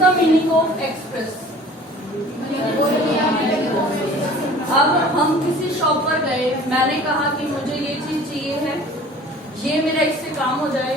The meaning of express। अब हम किसी शॉप पर गए, मैंने कहा कि मुझे ये चीज चाहिए है, ये मेरा इससे काम हो जाए,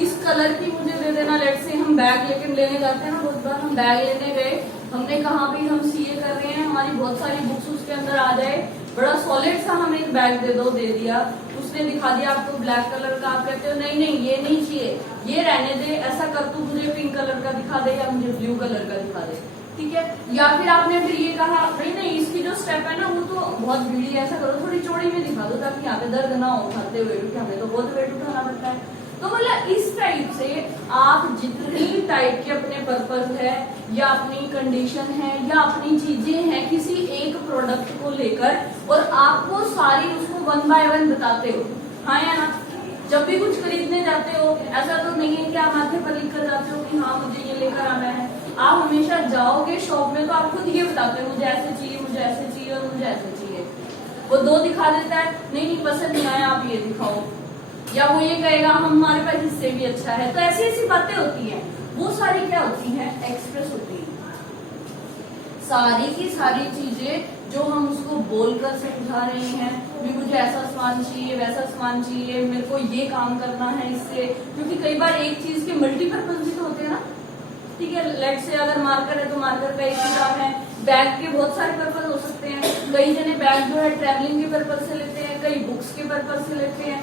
इस कलर की मुझे दे देना। लेट से हम बैग लेकर लेने जाते हैं ना, बहुत बार हम बैग लेने गए, हमने कहा भी हम सीए कर रहे हैं, हमारी बहुत सारी बुक्स उसके अंदर आ जाए, बड़ा सॉलिड सा हमें एक बैग दे दो, दे दिया, उसने दिखा दिया आपको ब्लैक कलर का, आप कहते हो नहीं नहीं ये नहीं चाहिए, ये रहने दे, ऐसा कर तू मुझे पिंक कलर का दिखा दे या मुझे ब्लू कलर का दिखा दे, ठीक है। या फिर आपने फिर ये कहा नहीं नहीं इसकी जो स्टेप है ना वो तो बहुत भीड़ी है, ऐसा करो थोड़ी चौड़ी में दिखा दो ताकि यहाँ पे दर्द ना हो उठाते हुए, क्योंकि हमें तो बहुत वेट उठाना पड़ता है। तो मतलब इस टाइप से आप जितनी टाइप के अपने पर्पस है या अपनी कंडीशन है या अपनी चीजें हैं किसी एक प्रोडक्ट को लेकर, और आपको सारी उसको 1 बाय 1 बताते हो, हाँ या ना। जब भी कुछ खरीदने जाते हो ऐसा तो नहीं है कि आप माथे पर लिख कर जाते हो कि हाँ मुझे ये लेकर आना है। आप हमेशा जाओगे शॉप में तो आप खुद ये बताते हो मुझे ऐसे चाहिए, मुझे ऐसे चाहिए और मुझे ऐसे चाहिए। वो 2 दिखा देता है, नहीं नहीं पसंद नहीं आया आप ये दिखाओ, या वो ये कहेगा हमारे पास इससे भी अच्छा है। तो ऐसी ऐसी बातें होती हैं, वो सारी क्या होती हैं, एक्सप्रेस होती है। सारी की सारी चीजें जो हम उसको बोलकर समझा रहे हैं, भी मुझे ऐसा सामान चाहिए, वैसा सामान चाहिए, मेरे को ये काम करना है इससे, क्योंकि कई बार एक चीज के मल्टीपर्पज भी तो होते हैं ना, ठीक है। लेट से अगर मार्कर है तो मार्कर का एक ही काम है, बैग के बहुत सारे पर्पज हो सकते हैं। कई जने बैग जो है ट्रैवलिंग के पर्पज से लेते हैं, कई बुक्स के पर्पज से लेते हैं,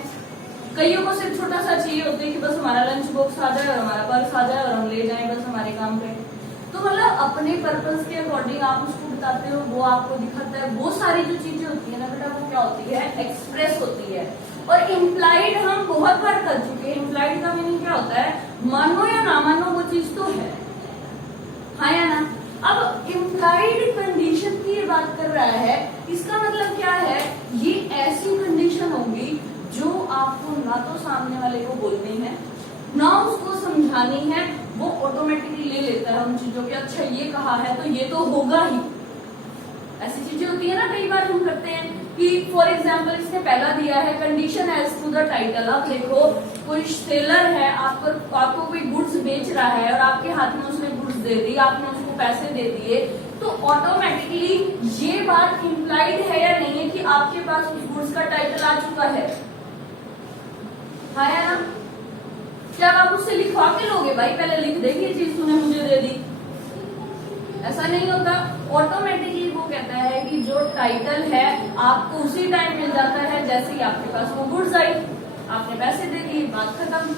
कईयों को सिर्फ छोटा सा चाहिए होता है कि बस हमारा लंच बॉक्स आ जाए और हमारा पर्स आ जाए और हम ले जाएं बस हमारे काम पे। तो मतलब अपने पर्पस के अकॉर्डिंग आप उसको बताते हो, वो आपको दिखाता है। वो सारी जो चीजें होती है ना बेटा वो क्या होती है, एक्सप्रेस होती है। और इम्प्लाइड हम बहुत बार कर चुके हैं। इम्प्लाइड का मीनिंग क्या होता है, मानो या ना मानो वो चीज तो है, हाँ या ना। अब इम्प्लाइड कंडीशन की ये बात कर रहा है, इसका मतलब क्या है, ये ऐसी कंडीशन होगी जो आपको ना तो सामने वाले को बोलनी है ना उसको समझानी है, वो ऑटोमेटिकली ले लेता है उन चीजों के, अच्छा ये कहा है तो ये तो होगा ही। ऐसी चीजें होती है ना, कई बार हम करते हैं कि फॉर एग्जाम्पल इसने पहला दिया है condition as to the title. आप देखो कोई सेलर है, आपको कोई गुड्स बेच रहा है और आपके हाथ में उसने गुड्स दे दी, आपने उसको पैसे दे दिए, तो ऑटोमेटिकली ये बात इम्प्लाइड है या नहीं है कि आपके पास उस गुड्स का टाइटल आ चुका है, हाँ या ना। क्या आप उससे लिखवा के लोगे, भाई पहले लिख दे ये चीज तूने मुझे दे दी, ऐसा नहीं होता। ऑटोमेटिकली वो कहता है कि जो टाइटल है आपको उसी टाइम मिल जाता है जैसे ही आपके पास वो गुड्स आई, आपने पैसे दे दिए, बात खत्म,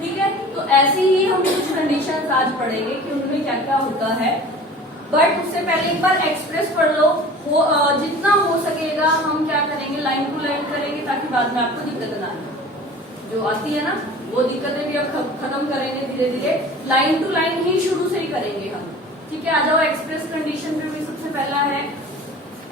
ठीक है। तो ऐसे ही हम कुछ कंडीशंस आज पढ़ेंगे कि उनमें क्या क्या होता है। बट उससे पहले एक बार एक्सप्रेस पढ़ लो, जितना हो सकेगा हम क्या करेंगे, लाइन टू लाइन करेंगे ताकि बाद में आपको दिक्कत ना आए। जो आती है ना वो दिक्कतें भी अब खत्म करेंगे धीरे धीरे, लाइन टू लाइन ही शुरू से ही करेंगे हम, ठीक है। आ जाओ एक्सप्रेस कंडीशन पे भी सबसे पहला है,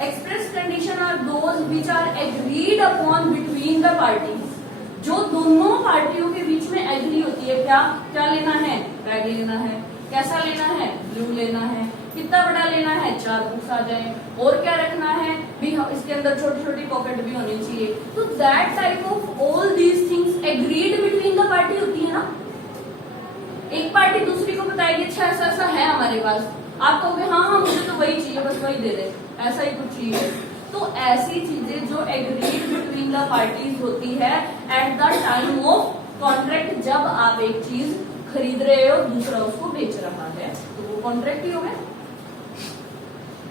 express condition are those which are agreed upon between the parties. जो दोनों पार्टियों के बीच में एग्री होती है, क्या क्या लेना है, बैग लेना है, कैसा लेना है, ब्लू लेना है, कितना बड़ा लेना है, 4 बुक्स आ जाए, और क्या रखना है भी, इसके अंदर छोटी छोटी पॉकेट भी होनी चाहिए। तो that type of all these things agreed between the party होती है ना। एक पार्टी दूसरी को बताएगी अच्छा ऐसा ऐसा है हमारे पास, आप कहोगे हाँ हाँ मुझे तो वही चाहिए, बस वही दे दे, ऐसा ही कुछ चाहिए। तो ऐसी चीजें जो एग्रीड बिटवीन द पार्टीज होती है eight the time of contract, जब आप एक चीज खरीद रहे हो दूसरा उसको बेच रहा है, तो वो कॉन्ट्रैक्ट ही हो गया।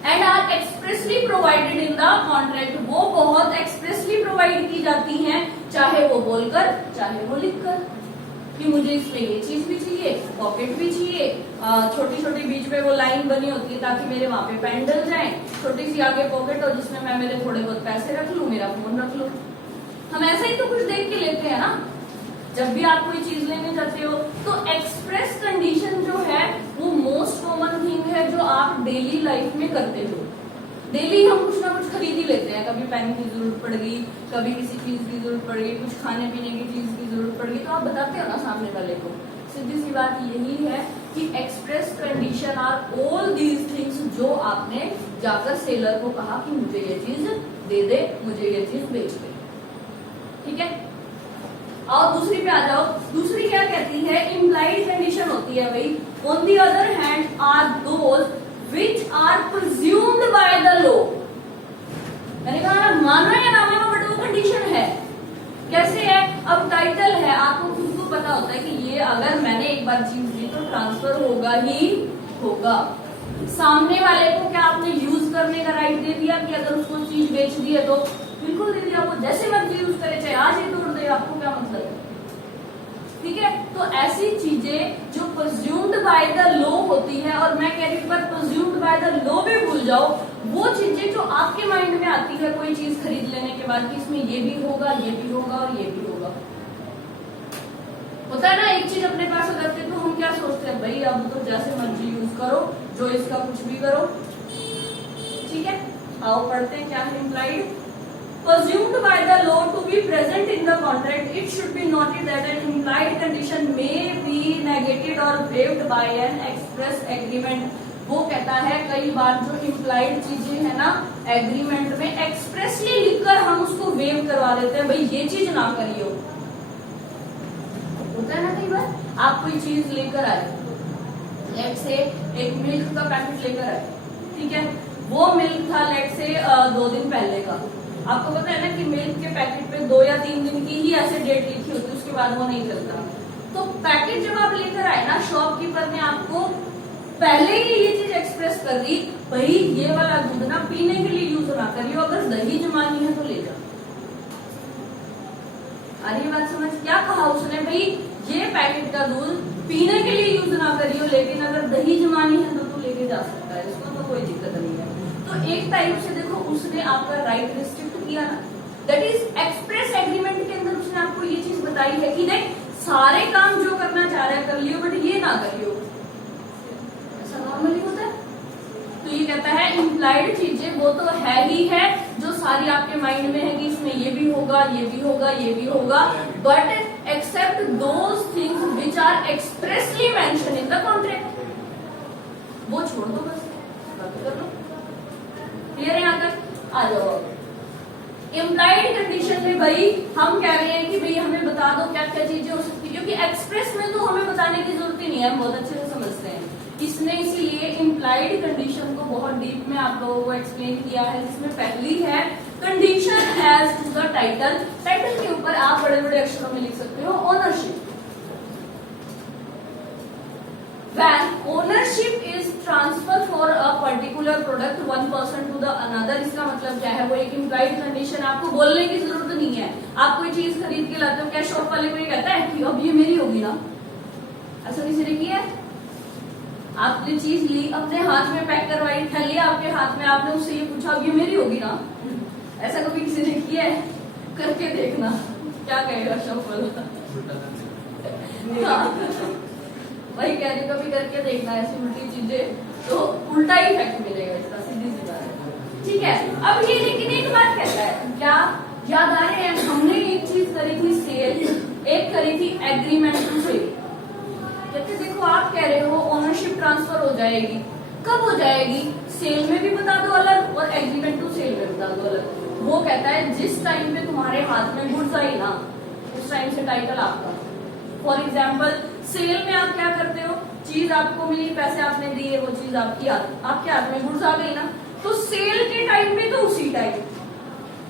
And are expressly provided in the contract, वो बहुत एक्सप्रेसली प्रोवाइड की जाती हैं, चाहे वो बोलकर चाहे वो लिखकर, कि मुझे इसमें ये चीज भी चाहिए, पॉकेट भी चाहिए, छोटी छोटी बीच में वो लाइन बनी होती है ताकि मेरे वहां पे पेन डल जाए, छोटी सी आगे पॉकेट हो जिसमें मैं मेरे थोड़े बहुत पैसे रख लूं, मेरा फोन रख लूं। हम ऐसा ही तो कुछ देख के लेते हैं ना जब भी आप कोई चीज लेने जाते हो। तो एक्सप्रेस कंडीशन जो है वो मोस्ट कॉमन थिंग है जो आप डेली लाइफ में करते हो। डेली हम कुछ ना कुछ खरीद ही लेते हैं, कभी पेन की जरूरत पड़ गई, कभी किसी चीज की जरूरत पड़ गई, कुछ खाने पीने की चीज की जरूरत पड़ गई, तो आप बताते हो ना सामने वाले को। सीधी सी बात यही है कि express condition are all these things जो आपने जाकर सेलर को कहा कि मुझे ये चीज दे दे, मुझे ये चीज बेच दे, ठीक है। और दूसरी पे आ जाओ, दूसरी क्या कहती है, इम्प्लाइड कंडीशन होती है भाई, ऑन दी अदर हैंड मानो या ना मानो बट वो कंडीशन है। कैसे है? अब टाइटल है, आपको खुद को पता होता है कि ये अगर मैंने एक बार चीज दी तो ट्रांसफर होगा ही होगा। सामने वाले को क्या आपने यूज करने का राइट दे दिया कि अगर उसको चीज बेच दी है तो बिल्कुल दे दिया, आपको जैसे मर्जी यूज करे, चाहे आज ही तोड़ दे, आपको क्या मतलब है? ठीक है, तो ऐसी चीजें जो प्रिज्यूम्ड बाय द लॉ होती है, और मैं कह रही हूँ पर प्रिज्यूम्ड बाय द लॉ भी भूल जाओ, वो चीजें जो आपके माइंड में आती है कोई चीज खरीद लेने के बाद कि इसमें ये भी होगा, ये भी होगा और ये भी होगा। होता है ना, एक चीज अपने पास अगर तो हम क्या सोचते हैं, भाई अब तो जैसे मर्जी यूज करो, जो इसका कुछ भी करो। ठीक है, आओ पढ़ते हैं क्या है implied. Presumed by the law to be present in the contract, it should be noted that an implied condition may be negated or waived by an express agreement। वो कहता है कई बार जो इम्प्लाइड चीजें है ना एग्रीमेंट में एक्सप्रेसली लिखकर हम उसको वेव करवा देते हैं, भाई ये चीज ना करियो। होता है ना कई बार, आप कोई चीज लेकर आए, लेट से एक मिल्क का पैकेट लेकर आए, ठीक है, वो मिल्क था लेट से 2 दिन पहले का। आपको पता है ना कि मिल्क के पैकेट पे 2 या 3 दिन की ही ऐसे डेट लिखी होती है, उसके बाद वो नहीं चलता। तो पैकेट जब आप लेकर आए ना, शॉपकीपर ने आपको पहले ही ये चीज एक्सप्रेस कर दी, भाई ये वाला दूध ना पीने के लिए यूज ना करियो, अगर दही जमानी है तो ले जाओ। आ रही बात समझ? क्या कहा उसने, भाई ये पैकेट का दूध पीने के लिए यूज ना करियो, लेकिन अगर दही जमानी है तो तू लेके जा सकता है, इसको तो कोई दिक्कत नहीं है। तो एक टाइप से देखो उसने आपका राइट रिस्ट्रिक्ट किया ना, दैट इज एक्सप्रेस एग्रीमेंट के अंदर उसने आपको ये चीज बताई है कि देख सारे काम जो करना चाह रहा है कर लियो, बट ये ना करियो। ऐसा नॉर्मली होता है। तो ये कहता है इम्प्लाइड चीजें वो तो है ही है जो सारी आपके माइंड में है कि इसमें ये भी होगा, ये भी होगा, ये भी होगा, but except those things which are expressly mention in the contract, वो छोड़ दो, बस बात कर लो। क्लियर है यहाँ तक? आ जाओ। इम्प्लाइड कंडीशन में भाई हम कह रहे हैं कि भाई हमें बता दो क्या क्या चीजें हो सकती है, क्योंकि एक्सप्रेस में तो हमें बताने की जरूरत ही नहीं है, हम बहुत अच्छे से समझते हैं। इसने इसीलिए इम्प्लाइड कंडीशन को बहुत डीप में आप लोगों को एक्सप्लेन किया है, जिसमें पहली है condition as to the title. Title के ऊपर आप बड़े बड़े अक्षरों में लिख सकते हो ownership. When ownership is transferred for a particular product one person to the another, इसका मतलब क्या है, वो एक इम्प्लाइड कंडीशन, आपको बोलने की जरूरत नहीं है। आप कोई चीज खरीद के लाते हो, क्या शॉप वाले को ये कहता है कि अब ये मेरी होगी ना? ऐसा किसी ने किया है? आपने चीज ली, अपने हाथ में पैक करवाई, थैली आपके हाथ में, आपने उससे ये पूछा अब ये मेरी होगी ना? ऐसा कभी किसी ने किया है? करके देखना क्या कहेगा शॉप वाला। वही कह रही, कभी करके देखना ऐसी उल्टी चीजें, तो उल्टा ही इफेक्ट मिलेगा इसका, सीधी सी बात है। ठीक है, अब ये लेकिन एक बात कहता है, क्या याद आ रहे हैं, हमने एक चीज करी थी सेल, एक करी थी एग्रीमेंट टू सेल। कहते देखो आप कह रहे हो ओनरशिप ट्रांसफर हो जाएगी, कब हो जाएगी? सेल में भी बता दो अलग और एग्रीमेंट टू सेल में बता दो अलग। वो कहता है जिस टाइम पे तुम्हारे हाथ में गुड्स आई ना, उस टाइम से टाइटल आपका। फॉर एग्जाम्पल सेल में आप क्या करते हो, चीज आपको मिली, पैसे आपने दिए, वो चीज आपके हाथ में गुड्स आ गई ना, तो सेल के टाइम पे तो उसी time,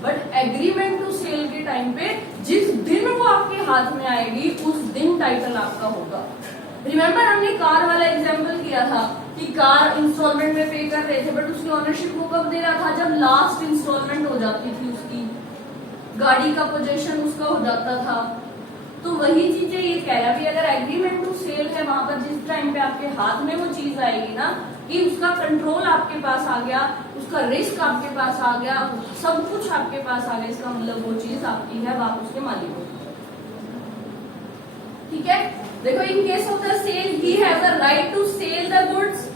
but agreement to sale के टाइम पे जिस दिन वो आपके हाथ में आएगी उस दिन टाइटल आपका होगा। रिमेम्बर हमने कार वाला एग्जाम्पल किया था कि कार इंस्टॉलमेंट में पे कर रहे थे, बट उसकी ओनरशिप वो कब दे रहा था, जब लास्ट इंस्टॉलमेंट हो जाती थी उसकी, गाड़ी का पोजीशन उसका हो जाता था। तो वही चीजें ये कह रहा है, अगर एग्रीमेंट टू सेल है, वहां पर जिस टाइम पे आपके हाथ में वो चीज आएगी ना, कि उसका कंट्रोल आपके पास आ गया, उसका रिस्क आपके पास आ गया, सब कुछ आपके पास आ गया, इसका मतलब वो चीज आपकी है, आप उसके मालिक हो। ठीक है, देखो in case of the sale he have the right to sell the goods,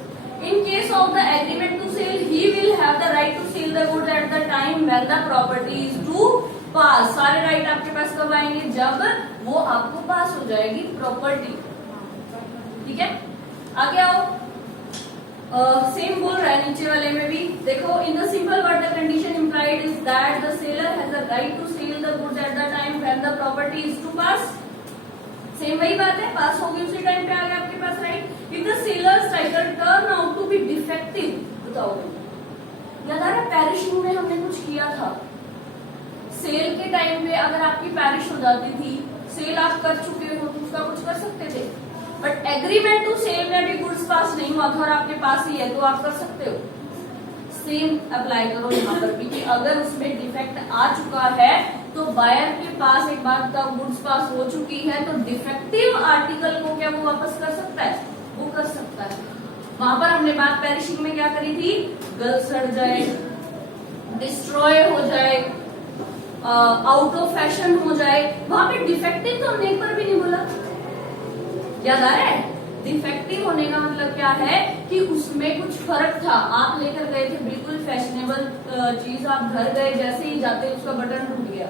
in case of the agreement to sell he will have the right to sell the goods at the time when the property is to pass. सारे right आपके पास कब आएंगे, जब वो आपको पास हो जाएगी property. ठीक है, आगे आओ। सेम बोल रहा है नीचे वाले में भी, देखो in the simple word the condition implied is that the seller has the right to sell the goods at the time when the property is to pass. Same वही बात है, पास होगी उसी टाइम पे आ गया आपके पास right. If the seller's title turn out to be defective, बताओ याद आ रहा है पेरिशिंग में हमने कुछ किया था, सेल के टाइम पे अगर आपकी पैरिश हो जाती थी, सेल आप कर चुके हो तो उसका कुछ कर सकते थे, बट एग्रीमेंट टू सेल में भी गुड्स पास नहीं हुआ था और आपके पास ही है तो आप कर सकते हो। सेम अप्लाई करो यहाँ पर भी कि अगर उसमें डिफेक्ट आ चुका है तो बायर के पास एक बार का गुड्स पास हो चुकी है तो डिफेक्टिव आर्टिकल को क्या वो वापस कर सकता है, वो कर सकता है। वहां पर हमने बात पेरिशिंग में क्या करी थी, गल सड़ जाए, डिस्ट्रॉय हो जाए, आउट ऑफ फैशन हो जाए, वहां पे डिफेक्टिव तो हमने एक बार भी नहीं बोला, याद आ रहा है। डिफेक्टिव होने का मतलब क्या है कि उसमें कुछ फर्क था, आप लेकर गए थे बिल्कुल फैशनेबल चीज, आप घर गए जैसे ही जाते उसका बटन टूट गया,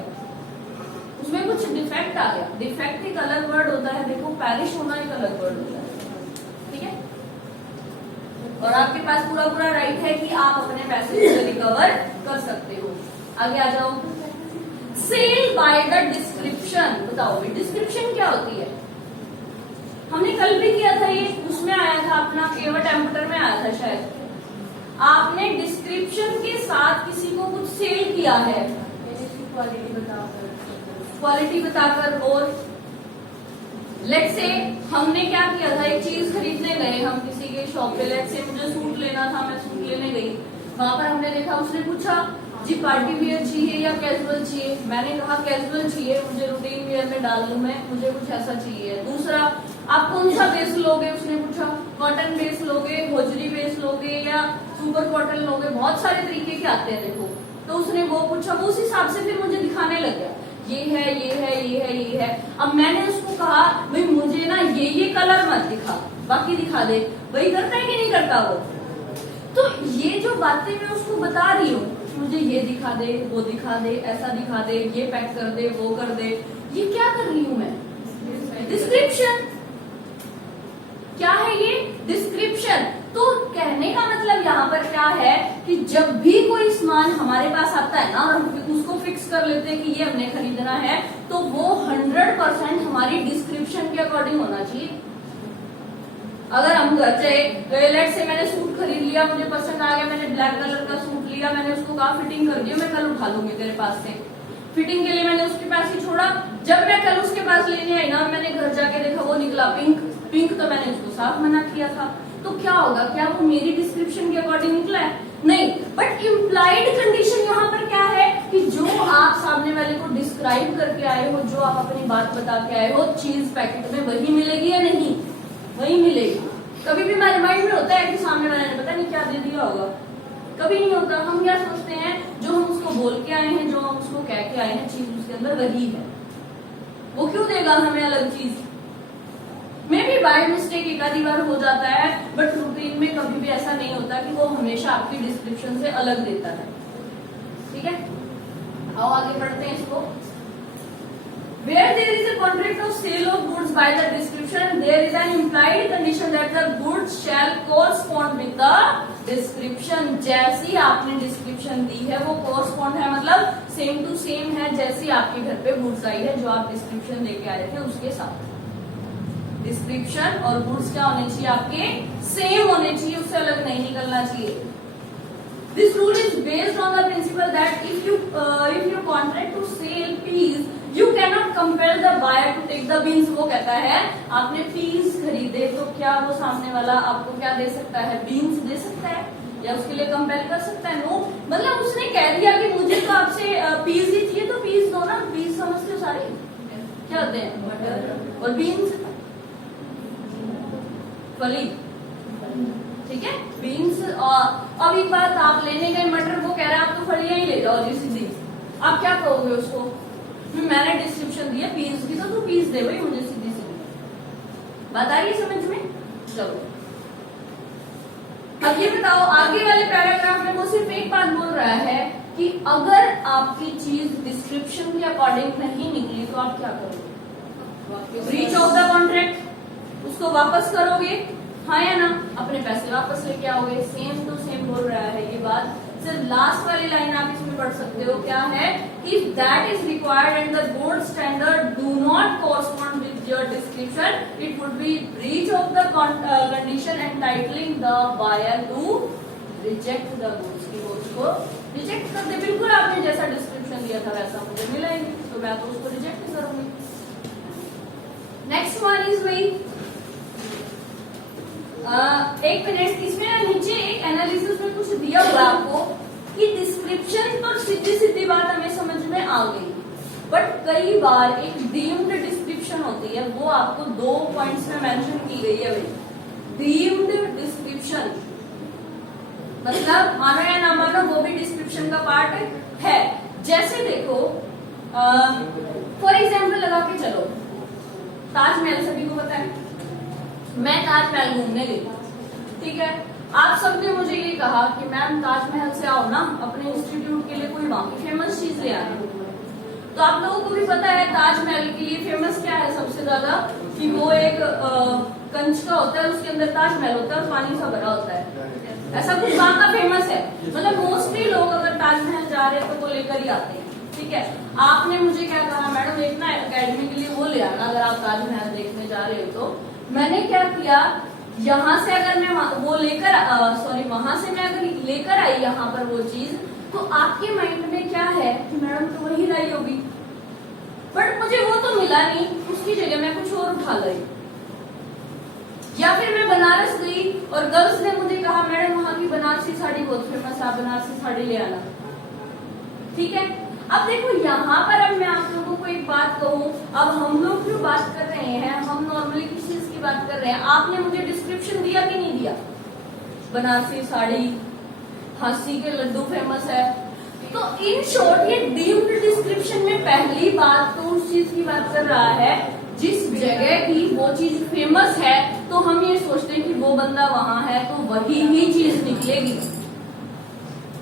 उसमें कुछ डिफेक्ट आ गया। डिफेक्ट एक अलग वर्ड होता है, देखो पैरिश होना एक अलग वर्ड होता है, ठीक है। और आपके पास पूरा पूरा राइट है कि आप अपने पैसे को रिकवर कर सकते हो। आगे आ जाओ, सेल बाय द डिस्क्रिप्शन। बताओ डिस्क्रिप्शन क्या होती है, हमने कल भी किया था ये, उसमें आया था अपना केवट एम्पटर में आया था शायद। आपने डिस्क्रिप्शन के साथ किसी को कुछ सेल किया है, क्वालिटी बताकर, और लेट्स से हमने क्या किया था, एक चीज खरीदने गए हम किसी के शॉप पे, लेट्स से मुझे सूट लेना था, मैं सूट लेने गई, वहां पर हमने देखा, उसने पूछा जी पार्टी वियर चाहिए या कैजुअल चाहिए, मैंने कहा कैजुअल चाहिए, मुझे रूटीन वियर में डाल लूं मैं, मुझे कुछ ऐसा चाहिए। दूसरा, आप कौन सा बेस लोगे, उसने पूछा, कॉटन बेस लोगे, होजरी बेस लोगे या सुपर कॉटन लोगे, बहुत सारे तरीके के आते हैं देखो। तो उसने वो पूछा, वो उस हिसाब से फिर मुझे दिखाने लग गया, ये है ये है ये है ये है। अब मैंने उसको कहा भाई मुझे ना ये कलर मत दिखा, बाकी दिखा दे, वही करता है कि नहीं करता वो। तो ये जो बातें मैं उसको बता रही हूँ, मुझे ये दिखा दे, वो दिखा दे, ऐसा दिखा दे, ये पैक कर दे, वो कर दे, ये क्या कर रही हूँ मैं, डिस्क्रिप्शन। क्या है ये, डिस्क्रिप्शन। तो कहने का मतलब यहाँ पर क्या है कि जब भी कोई सामान हमारे पास आता है ना और हम उसको फिक्स कर लेते हैं कि ये हमने खरीदना है, तो वो 100% हमारी डिस्क्रिप्शन के अकॉर्डिंग होना चाहिए। अगर हम घर गए, लेट्स से मैंने सूट खरीद लिया, मुझे पसंद आ गया, मैंने ब्लैक कलर का सूट लिया, मैंने उसको कहा फिटिंग कर दियो, मैं कल उठा लूंगी तेरे पास से, फिटिंग के लिए मैंने उसके पास ही छोड़ा। जब मैं कल उसके पास लेने आई ना, मैंने घर जाके देखा वो निकला पिंक, तो मैंने उसको साफ मना किया था। तो क्या होगा, क्या वो मेरी डिस्क्रिप्शन के अकॉर्डिंग निकला है, नहीं, बट इम्प्लाइड कंडीशन यहाँ पर क्या है कि जो आप सामने वाले को डिस्क्राइब करके आए हो, जो आप अपनी बात बता के आए हो, चीज पैकेट में वही मिलेगी या नहीं, वही मिलेगी। कभी भी हमारे माइंड में होता है कि सामने वाले ने पता नहीं क्या दे दिया होगा, कभी नहीं होता। हम क्या सोचते हैं, जो हम उसको बोल के आए हैं, जो हम उसको कह के आए हैं, चीज उसके अंदर वही है, वो क्यों देगा हमें अलग चीज। मे भी बाय मिस्टेक एक आधी बार हो जाता है, बट रूटीन में कभी भी ऐसा नहीं होता कि वो हमेशा आपकी डिस्क्रिप्शन से अलग देता है, ठीक है। आओ आगे बढ़ते हैं इसको। Where there is a contract of sale of goods by the description, there is an implied condition that the goods shall correspond with the description. जैसी आपने डिस्क्रिप्शन दी है वो correspond है, मतलब सेम टू सेम है, जैसी आपके घर पे गुड्स आई है, जो आप डिस्क्रिप्शन लेके आए थे उसके साथ। डिस्क्रिप्शन और गुड्स क्या होने चाहिए, आपके सेम होने चाहिए, उससे अलग नहीं निकलना चाहिए। This rule is based on the principle that if you contract to sell peas, you cannot compel the buyer to take the beans। वो कहता है आपने peas खरीदे तो क्या वो सामने वाला आपको क्या दे सकता है, beans दे सकता है या उसके लिए कंपेल कर सकता है, नो। मतलब उसने कह दिया कि मुझे तो आपसे peas ही चाहिए तो peas दो ना, peas समझते हो सारे क्या होते हैं, मटर, और beans फली, ठीक है, बीन्स। और अब एक बात, आप लेने गए मटर, वो कह रहा है आप तो फलियां ही ले जाओ जी सीधी, आप क्या कहोगे उसको, मैंने डिस्क्रिप्शन दिया पीस की तो तू पीस दे भाई मुझे सीधी सीधी। बात आ रही है समझ में। चलो अब ये बताओ, आगे वाले पैराग्राफ में वो सिर्फ एक बात बोल रहा है कि अगर आपकी चीज डिस्क्रिप्शन के अकॉर्डिंग नहीं निकली तो आप क्या करोगे, ब्रीच ऑफ द कॉन्ट्रैक्ट, उसको वापस करोगे, हाँ या ना, अपने पैसे वापस लेके आओगे। सेम टू सेम बोल रहा है ये बात, सिर्फ लास्ट वाली लाइन आप इसमें पढ़ सकते हो, क्या है, if that is required and the board standard do not correspond with your description, it would be breach of the condition entitling the buyer to reject the goods, की वो उसको रिजेक्ट कर दे, बिल्कुल आपने जैसा डिस्क्रिप्शन डिस्क्रिप्शन दिया था वैसा मुझे मिला ही नहीं, तो मैं तो उसको रिजेक्ट करूंगी। नेक्स्ट वन इज भाई, एक मिनट, इसमें ना नीचे एक एनालिसिस में कुछ दिया हुआ आपको कि डिस्क्रिप्शन तो सीधी सीधी बात हमें समझ में आ गई, बट कई बार एक डीम्ड डिस्क्रिप्शन होती है, वो आपको 2 पॉइंट्स में मेंशन की गई है भाई। डीम्ड डिस्क्रिप्शन मतलब मानो या ना मानो वो भी डिस्क्रिप्शन का पार्ट है। जैसे देखो फॉर एग्जाम्पल लगा के चलो, ताजमहल सभी को पता है, मैं ताजमहल घूमने गई, ठीक है, आप सबने मुझे ये कहा कि मैम ताजमहल से आओ ना, अपने इंस्टीट्यूट के लिए कोई वहां की फेमस चीज ले आना। तो आप लोगों को भी पता है ताजमहल के लिए फेमस क्या है सबसे ज्यादा, कि वो एक कंच का होता है, उसके अंदर ताजमहल होता है और पानी सा भरा होता है, ऐसा कुछ वहां का फेमस है। मतलब मोस्टली लोग अगर ताजमहल जा रहे हैं तो लेकर ही आते हैं, ठीक है। आपने मुझे क्या कहा, मैडम एक ना एकेडमी के लिए वो ले आना अगर आप ताजमहल देखने जा रहे हो। तो मैंने क्या किया, यहाँ से अगर मैं वो लेकर वहां से मैं अगर लेकर आई यहाँ पर वो चीज, तो आपके माइंड में क्या है कि मैडम तो वही लाई होगी, बट मुझे वो तो मिला नहीं, उसकी जगह मैं कुछ और उठा लाई। या फिर मैं बनारस गई और गर्ल्स ने मुझे कहा मैडम वहां की बनारसी साड़ी बहुत फेमस है, बनारसी साड़ी ले आना, ठीक है। अब देखो यहाँ पर अब मैं आप लोगों को एक बात कहूँ, अब हम लोग जो बात कर रहे हैं, हम नॉर्मली किस चीज की बात कर रहे हैं, आपने मुझे डिस्क्रिप्शन दिया कि नहीं दिया, बनारसी साड़ी, हासी के लड्डू फेमस है, तो इन शॉर्ट ये डीम्ड डिस्क्रिप्शन में पहली बात तो उस चीज की बात कर रहा है जिस जगह की वो चीज फेमस है, तो हम ये सोचते हैं कि वो बंदा वहां है तो वही ही चीज निकलेगी,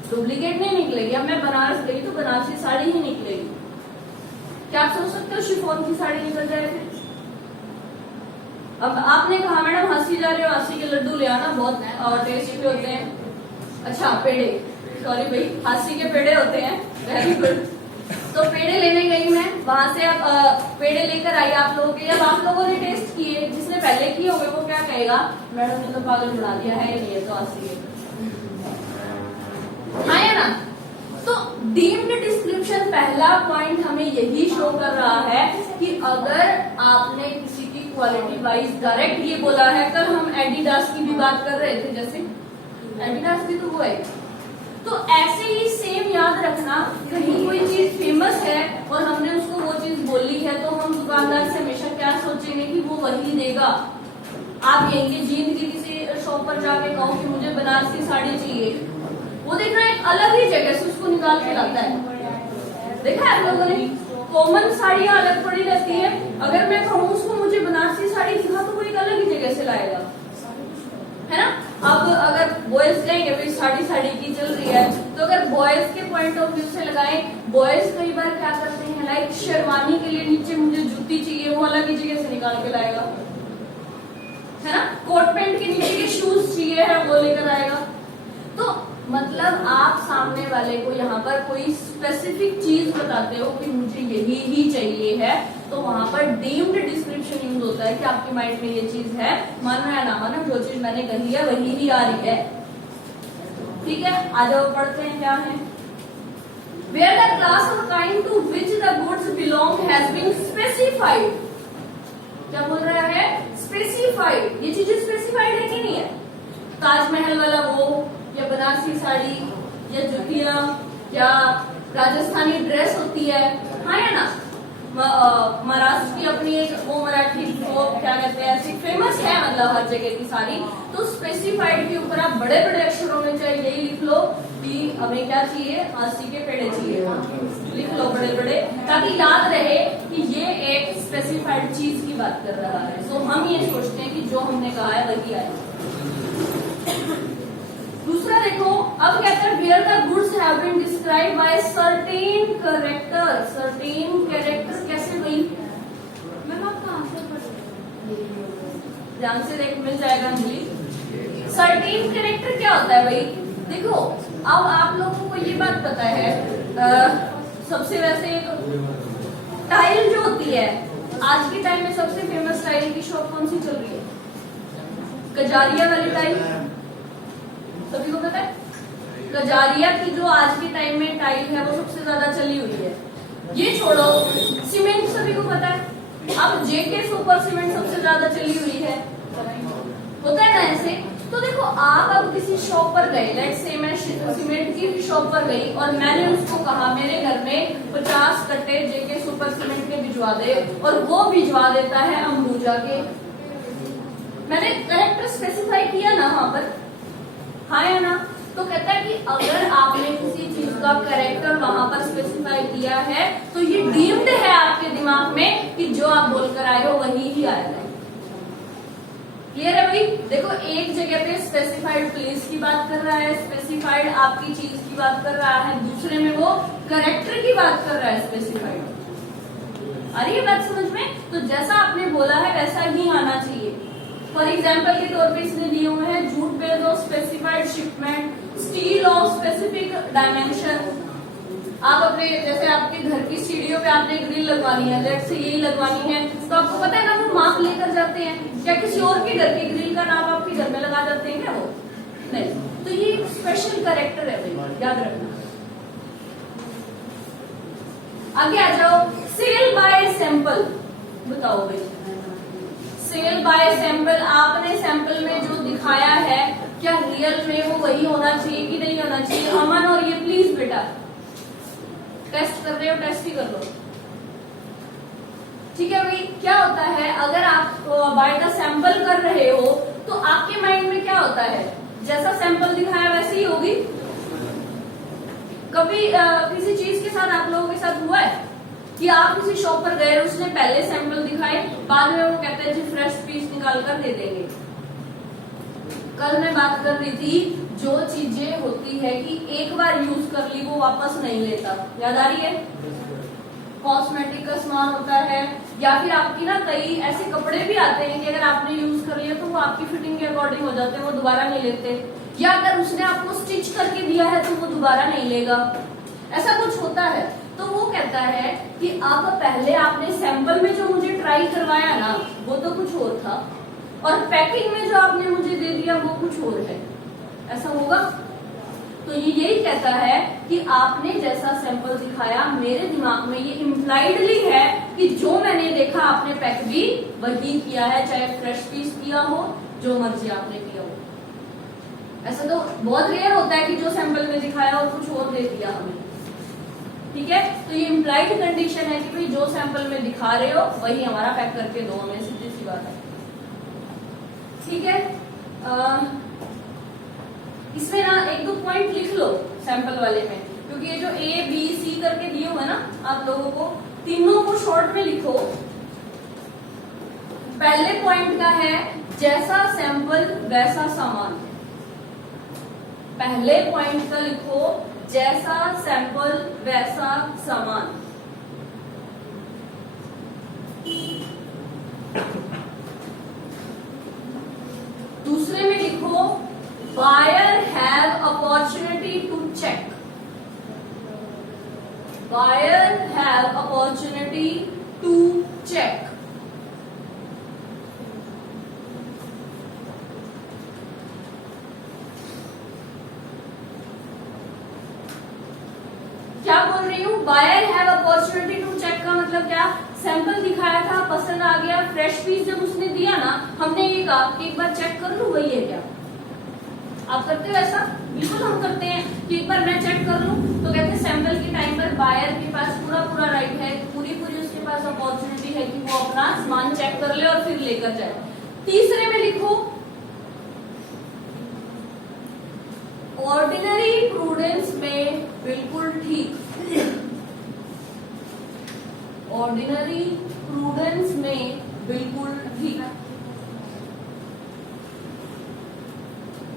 डुप्लीकेट नहीं निकलेगी। अब मैं बनारस गई तो बनारसी साड़ी ही निकलेगी। क्या आप सोच सकते हो शिफॉन की साड़ी निकल जाए फिर? अब आपने कहा मैडम हंसी जा रहे हो, हंसी के लड्डू ले आना, बहुत टेस्टी होते हैं। अच्छा पेड़े, सॉरी भाई, हंसी के पेड़े होते हैं, वेरी गुड। तो पेड़े लेने गई मैं, वहां से अब पेड़े लेकर आई आप लोगों के, अब आप लोगों ने टेस्ट किए, जिसने पहले किए होंगे वो क्या कहेगा, मैडम ने तो पागल बना दिया है, ये तो हंसी है, हाँ या ना। तो डीम्ड डिस्क्रिप्शन पहला पॉइंट हमें यही शो कर रहा है कि अगर आपने किसी की क्वालिटी वाइज डायरेक्ट ये बोला है, कल हम एडिडास की भी बात कर रहे थे, जैसे एडिडास भी तो वो है, तो ऐसे ही सेम याद रखना, कहीं कोई चीज फेमस है और हमने उसको वो चीज बोली है, तो हम दुकानदार से हमेशा क्या सोचेंगे कि वो वही देगा। आप यही जींद की किसी शॉप पर जाके कहो कि मुझे बनारसी साड़ी चाहिए, वो देखना एक अलग ही जगह से उसको निकाल के लाता है। देखा है आप लोगों ने, कॉमन साड़ियां अलग पड़ी रहती है, अगर मैं कहूँ उसको मुझे बनारसी साड़ी दिखा तो वो एक अलग ही जगह से लाएगा, है ना। अब अगर बॉयज कहेंगे भाई साड़ी की चल रही है, तो अगर बॉयज के पॉइंट ऑफ व्यू से लगाएं, बॉयज कई बार क्या करते हैं, लाइक शेरवानी के लिए नीचे मुझे जूती चाहिए, वो अलग ही जगह से निकाल के लाएगा, है ना। कोट पैंट के नीचे के शूज चाहिए है, वो लेकर आएगा। तो मतलब आप सामने वाले को यहाँ पर कोई स्पेसिफिक चीज बताते हो कि मुझे यही ही चाहिए है, तो वहां पर डीम्ड डिस्क्रिप्शन यूज होता है कि आपके माइंड में ये चीज है, मानो या ना मानो, जो चीज मैंने कही है वही ही आ रही है, ठीक है। आज पढ़ते हैं क्या है, वेयर द क्लास और kind to which the goods belong has been specified. क्या बोल रहा है, स्पेसिफाइड, ये चीज स्पेसिफाइड है कि नहीं है, ताजमहल वाला वो, या बनारसी साड़ी, या जुतिया, या राजस्थानी ड्रेस होती है, हाँ या ना। महाराष्ट्र की अपनी एक वो मराठी वो क्या कहते हैं, ऐसी फेमस है, मतलब हर जगह की साड़ी। तो स्पेसिफाइड के ऊपर आप बड़े बड़े अक्षरों में चाहे यही लिख लो कि हमें क्या चाहिए, हंसी के पेड़े चाहिए, लिख लो बड़े बड़े, ताकि याद रहे कि ये एक स्पेसिफाइड चीज की बात कर रहा है। तो हम ये सोचते हैं कि जो हमने कहा है वही आए। दूसरा देखो, अब कहते हैं where the goods have been describe by certain character. Certain character कैसे भाई, मैम आप कहां से पढ़े, ध्यान से देख, मिल जाएगा अंजलि। सर्टेन कैरेक्टर क्या होता है भाई, देखो अब आप लोगों को ये बात पता है, सबसे वैसे टाइल जो होती है आज के टाइम में सबसे फेमस टाइल की शॉप कौन सी चल रही है, कजारिया वाली टाइल, सभी को पता है कजारिया की जो आज के टाइम में टाइल है वो सबसे ज्यादा चली हुई है। ये छोड़ो, सीमेंट सभी को पता है, अब जेके सुपर सीमेंट सबसे ज्यादा चली हुई है, होता है ना ऐसे। तो देखो आप अब किसी शॉप पर गए, लेट्स से मैं सीमेंट की शॉप पर गई और मैंने उसको कहा मेरे घर में 50 कट्टे जेके सुपर सीमेंट के भिजवा दे, और वो भिजवा देता है अंबुजा के। मैंने करेक्टर स्पेसिफाई किया ना वहां पर, हाँ या ना? तो कहता है कि अगर आपने किसी चीज का कैरेक्टर वहां पर स्पेसिफाई किया है तो ये डीम्ड है आपके दिमाग में कि जो आप बोलकर आए हो वही ही आया है। क्लियर है भाई? देखो एक जगह पे स्पेसिफाइड प्लेस की बात कर रहा है, स्पेसिफाइड आपकी चीज की बात कर रहा है, दूसरे में वो कैरेक्टर की बात कर रहा है स्पेसिफाइड। आ रही है बात समझ में? तो जैसा आपने बोला है वैसा ही आना चाहिए। फॉर एग्जाम्पल के तौर पे इसने दिए हुए हैं jute based of specified shipment, steel of specific dimension. आप अपने जैसे आपके घर की सीढ़ियों पे आपने ग्रिल लगवानी है, लेट्स से यही लगवानी है, तो आपको पता है ना वो माप लेकर जाते हैं, क्या किसी और के घर की ग्रिल का नाप आपके घर में लगा जाते हैं क्या? वो नहीं। तो ये एक स्पेशल कैरेक्टर है भाई, याद रखना। आगे आ जाओ, सेल बाय सैंपल। बताओ भाई, सेल बाय सैंपल, आपने सैंपल में जो दिखाया है क्या रियल में वो वही होना चाहिए कि नहीं होना चाहिए? अमन और ये प्लीज बेटा टेस्ट कर रहे हो, टेस्ट ही कर लो, ठीक है भाई? क्या होता है अगर आप बाय द सैंपल कर रहे हो तो आपके माइंड में क्या होता है, जैसा सैंपल दिखाया वैसे ही होगी। कभी किसी चीज के साथ आप लोगों के साथ हुआ है कि आप किसी शॉप पर गए, उसने पहले सैंपल दिखाए, बाद में वो कहते हैं जी फ्रेश पीस निकाल कर दे देंगे। कल मैं बात कर रही थी जो चीजें होती है कि एक बार यूज कर ली वो वापस नहीं लेता, याद आ रही है? कॉस्मेटिक का सामान होता है, या फिर आपकी ना कई ऐसे कपड़े भी आते हैं कि अगर आपने यूज कर लिया तो वो आपकी फिटिंग के अकॉर्डिंग हो जाते हैं, वो दोबारा नहीं लेते, या अगर उसने आपको स्टिच करके दिया है तो वो दोबारा नहीं लेगा, ऐसा कुछ होता है। तो वो कहता है कि अब पहले आपने सैंपल में जो मुझे ट्राई करवाया ना वो तो कुछ और था, और पैकिंग में जो आपने मुझे दे दिया वो कुछ और है, ऐसा होगा? तो ये यही कहता है कि आपने जैसा सैंपल दिखाया मेरे दिमाग में ये इम्प्लाइडली है कि जो मैंने देखा आपने पैक भी वही किया है, चाहे फ्रेश पीस किया हो, जो मर्जी आपने किया हो। ऐसा तो बहुत रेयर होता है कि जो सैंपल में दिखाया और कुछ और दे दिया हमें, ठीक है? तो ये इम्प्लाइड कंडीशन है कि भाई जो सैंपल में दिखा रहे हो वही हमारा पैक करके दो हमें, सीधी सी बात है, ठीक है? इसमें ना एक दो पॉइंट लिख लो सैंपल वाले में, क्योंकि ये जो ए बी सी करके दिए हुए ना आप लोगों को, तीनों को शॉर्ट में लिखो। पहले पॉइंट का है जैसा सैंपल वैसा सामान। पहले पॉइंट का लिखो जैसा सैंपल वैसा सामान। दूसरे में लिखो buyer have opportunity to check. Buyer have opportunity to check. क्या बोल रही हूँ? Buyer have opportunity to check का मतलब क्या? सैंपल दिखाया था, पसंद आ गया, फ्रेश पीस जब उसने दिया ना, हमने ये कहा कि एक बार चेक कर लूं वही है क्या। आप करते हो ऐसा? बिल्कुल हम करते हैं कि एक बार मैं चेक कर लूं। तो कहते हैं सैंपल के टाइम पर बायर के पास पूरा राइट है, पूरी उसके पास अपॉर्चुनिटी है कि वो अपना सामान चेक कर ले और फिर लेकर जाए। तीसरे में लिखो ऑर्डिनरी प्रूडेंस में बिल्कुल ठीक। ऑर्डिनरी प्रूडेंस में बिल्कुल ठीक।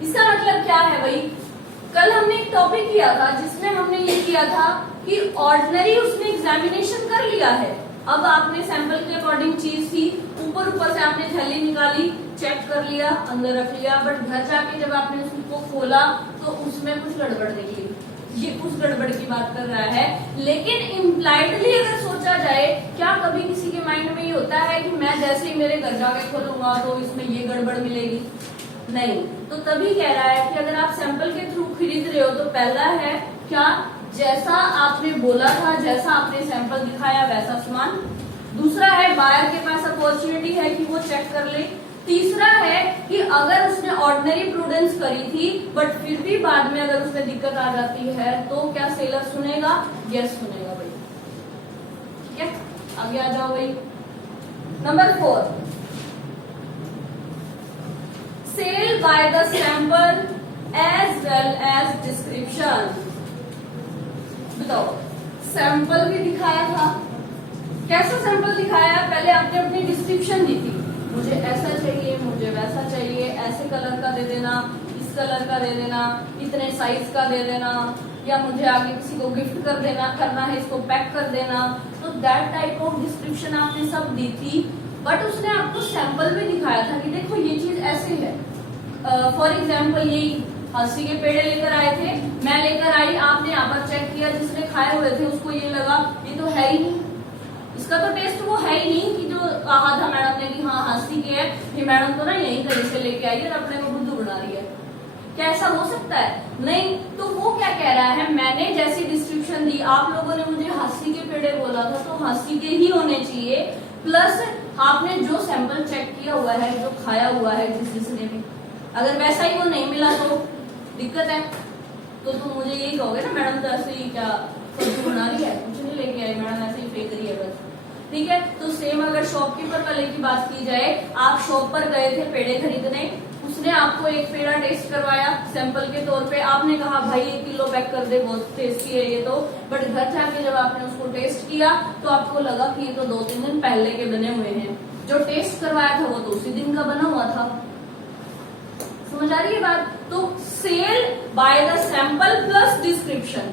इसका मतलब क्या है भाई? कल हमने एक टॉपिक किया था जिसमें हमने ये किया था कि ऑर्डिनरी उसने एग्जामिनेशन कर लिया है, अब आपने सैंपल के अकॉर्डिंग चीज थी, ऊपर से आपने थैली निकाली, चेक कर लिया, अंदर रख लिया, बट घर जाके जब आपने उसको खोला तो उसमें कुछ गड़बड़ निकली। ये उस गड़बड़ की बात कर रहा है। लेकिन इम्प्लाइडली अगर सोचा जाए, क्या कभी किसी के माइंड में ये होता है कि मैं जैसे ही मेरे घर जाके खोलूंगा तो इसमें ये गड़बड़ मिलेगी? नहीं। तो तभी कह रहा है कि अगर आप सैंपल के थ्रू खरीद रहे हो तो पहला है क्या, जैसा आपने बोला था, जैसा आपने सैंपल दिखाया वैसा सामान। दूसरा है बायर के पास अपॉर्चुनिटी है कि वो चेक कर ले। तीसरा है कि अगर उसने ऑर्डिनरी प्रूडेंस करी थी बट फिर भी बाद में अगर उसमें दिक्कत आ जाती है तो क्या सेलर सुनेगा? यस सुनेगा भाई। ठीक है, आगे आ जाओ भाई। Number 4, sale by the sample as well as description. बताओ, सैंपल भी दिखाया था, कैसा सैंपल दिखाया? पहले आपने अपनी डिस्क्रिप्शन दी थी, मुझे ऐसा चाहिए, मुझे वैसा चाहिए, ऐसे कलर का दे देना, इस कलर का दे देना, इतने साइज का दे देना, या मुझे आगे किसी को गिफ्ट कर देना, करना है, इसको पैक कर देना। तो दैट टाइप ऑफ डिस्क्रिप्शन आपने सब दी थी, बट उसने आपको सैंपल भी दिखाया था कि देखो ये चीज ऐसे है। फॉर एग्जाम्पल यही हंसी के पेड़े लेकर आए थे, मैं लेकर आई, आपने यहाँ पर चेक किया, जिसने खाए हुए थे उसको ये लगा ये तो है ही नहीं, इसका तो टेस्ट वो है ही नहीं कि जो कहा था मैडम ने कि हाँ हंसी के है, ये मैडम तो ना यही कहीं से लेके आई है और अपने को बुद्धू बना रही है। क्या ऐसा हो सकता है? नहीं। तो वो क्या कह रहा है, मैंने जैसी डिस्क्रिप्शन दी, आप लोगों ने मुझे हंसी के पेड़े बोला था तो हंसी के ही होने चाहिए, प्लस आपने जो सैंपल चेक किया हुआ है, जो खाया हुआ है जिसने भी, अगर वैसा ही वो नहीं मिला तो दिक्कत है। तो तुम मुझे यही कहोगे ना मैडम तो ऐसे ही क्या बुद्धू बना रही है, कुछ नहीं लेके आई मैडम, ऐसे ही फेंक रही है बस। ठीक है, तो सेम अगर शॉपकीपर वाले की बात की जाए, आप शॉप पर गए थे पेड़े खरीदने, उसने आपको एक पेड़ा टेस्ट करवाया सैंपल के तौर पे, आपने कहा भाई 1 किलो पैक कर दे, बहुत टेस्टी है ये तो, बट घर जाके जब आपने उसको टेस्ट किया तो आपको लगा कि ये तो 2-3 दिन पहले के बने हुए हैं, जो टेस्ट करवाया था वो तो उसी दिन का बना हुआ था। समझ आ रही है बात? तो sale by the sample plus description,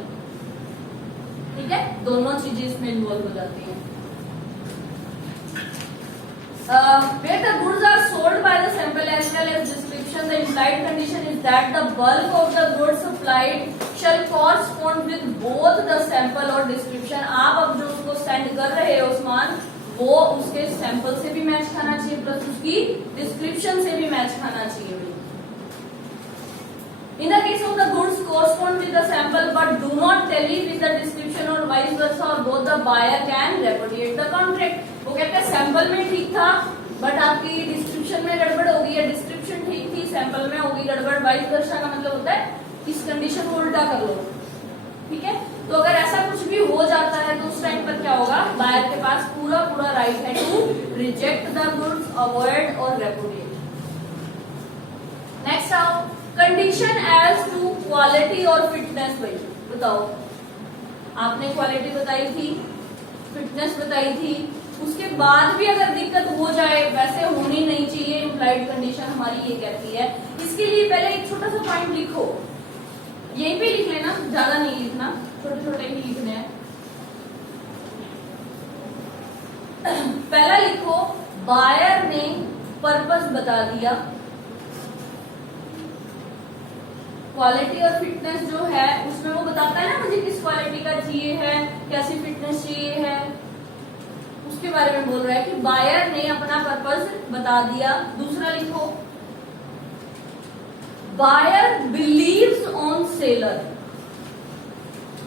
ठीक है, दोनों चीजें इसमें इन्वॉल्व हो जाती हैं। Where the goods are sold by the sample as well as description, the implied condition is that the bulk of the goods supplied shall correspond with both the sample और description। आप अब जो उसको send कर रहे हो सामान, वो उसके सैंपल से भी मैच खाना चाहिए प्लस उसकी डिस्क्रिप्शन से भी मैच खाना चाहिए। In the case of the goods correspond with the sample but do not tally with the description or vice versa, or both the buyer can repudiate the contract। वो कहते हैं sample में ठीक था बट आपकी description में गड़बड़ हो गई है, डिस्क्रिप्शन ठीक थी सैंपल में होगी गड़बड़, वाइस वर्सा का मतलब होता है इस कंडीशन को उल्टा कर लो। ठीक है, तो अगर ऐसा कुछ भी हो जाता है तो उस टाइम पर क्या होगा, बायर के पास पूरा राइट है to reject the goods, avoid और रेपुडिएट। नेक्स्ट आओ, कंडीशन एज टू क्वालिटी और फिटनेस। भाई बताओ, आपने क्वालिटी बताई थी, फिटनेस बताई थी, उसके बाद भी अगर दिक्कत हो जाए, वैसे होनी नहीं चाहिए, इम्प्लाइड कंडीशन हमारी ये कहती है। इसके लिए पहले एक छोटा सा पॉइंट लिखो, यहीं पे लिख लेना, ज्यादा नहीं लिखना, छोटे छोटे ही लिखने हैं। पहला लिखो, बायर ने पर्पस बता दिया, क्वालिटी और फिटनेस जो है उसमें वो बताता है ना मुझे किस क्वालिटी का चाहिए है, कैसी फिटनेस चाहिए है, उसके बारे में बोल रहा है कि बायर ने अपना पर्पस बता दिया। दूसरा लिखो, बायर बिलीव्स ऑन सेलर।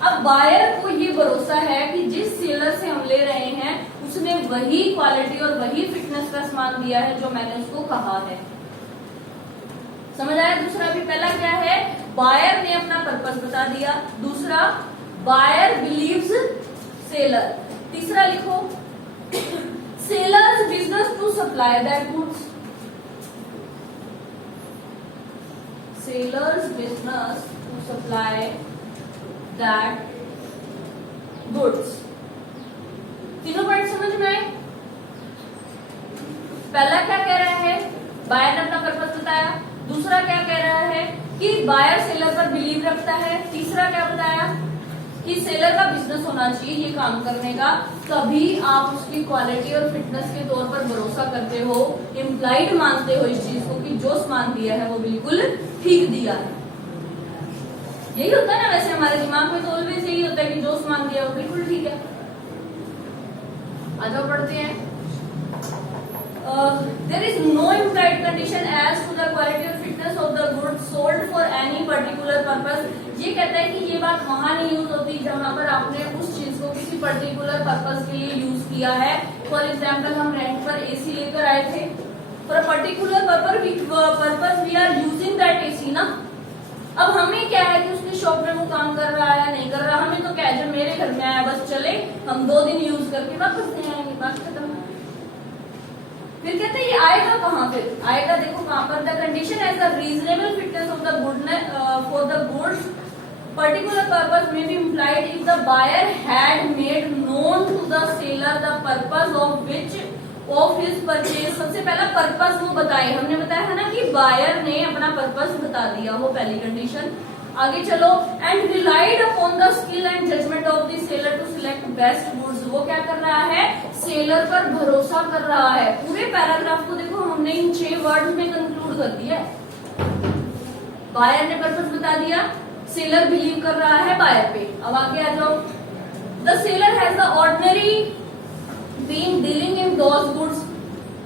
अब बायर को ये भरोसा है कि जिस सेलर से हम ले रहे हैं उसने वही क्वालिटी और वही फिटनेस का सामान दिया है जो मैंने उसको कहा है। समझ आया? दूसरा भी, पहला क्या है, बायर ने अपना पर्पस बता दिया, दूसरा बायर बिलीव्स सेलर, तीसरा लिखो sellers business to supply that goods, sellers business to supply that goods. तीनों पॉइंट समझ में आए? पहला क्या कह रहा है, बायर ने अपना पर्पस बताया, दूसरा क्या कह रहा है कि बायर सेलर पर बिलीव रखता है, तीसरा क्या बताया कि सेलर का बिजनेस होना चाहिए ये काम करने का, तभी आप उसकी क्वालिटी और फिटनेस के तौर पर भरोसा करते हो, इम्प्लाइड मानते हो इस चीज को कि जो सामान दिया है वो बिल्कुल ठीक दिया है। यही होता है ना वैसे हमारे दिमाग में, तो ऑलवेज यही होता है कि जो सामान दिया वो बिल्कुल ठीक है। आ जाओ पढ़ते हैं। There is no implied condition as to the quality or fitness of the goods sold for any particular purpose ये बात वहां नहीं यूज होती जहां पर आपने उस चीज को किसी पर्टिकुलर पर्पज के लिए यूज किया है। फॉर एग्जाम्पल हम रेंट पर एसी लेकर आए थे, for a particular purpose we are using that AC ना। अब हमें क्या है कि उसकी शॉप में वो काम कर रहा है या नहीं कर रहा, हमें तो क्या है जब मेरे घर में आया बस चले, हम 2 दिन यूज करके वापस नहीं आएंगे, बात खत्म। फिर कहते हैं ये आएगा कहाँ, फिर आएगा देखो कहां पर, the condition as the reasonable fitness of the goodness for the goods particular purpose may be implied if the buyer had made known to the seller the purpose of which of his purchase. सबसे पहला purpose वो बताए, हमने बताया है ना कि buyer ने अपना पर्पज बता दिया, वो पहली कंडीशन। आगे चलो, and relied upon the skill and judgement of the seller to select best goods. वो क्या कर रहा है, सेलर पर भरोसा कर रहा है। पूरे पैराग्राफ को देखो हमने इन 6 वर्ड्स में कंक्लूड कर दिया। बायर ने पर्पज बता दिया, सेलर बिलीव कर रहा है बायर पे। अब आगे आ जाओ, the seller has the ordinary being dealing in those goods.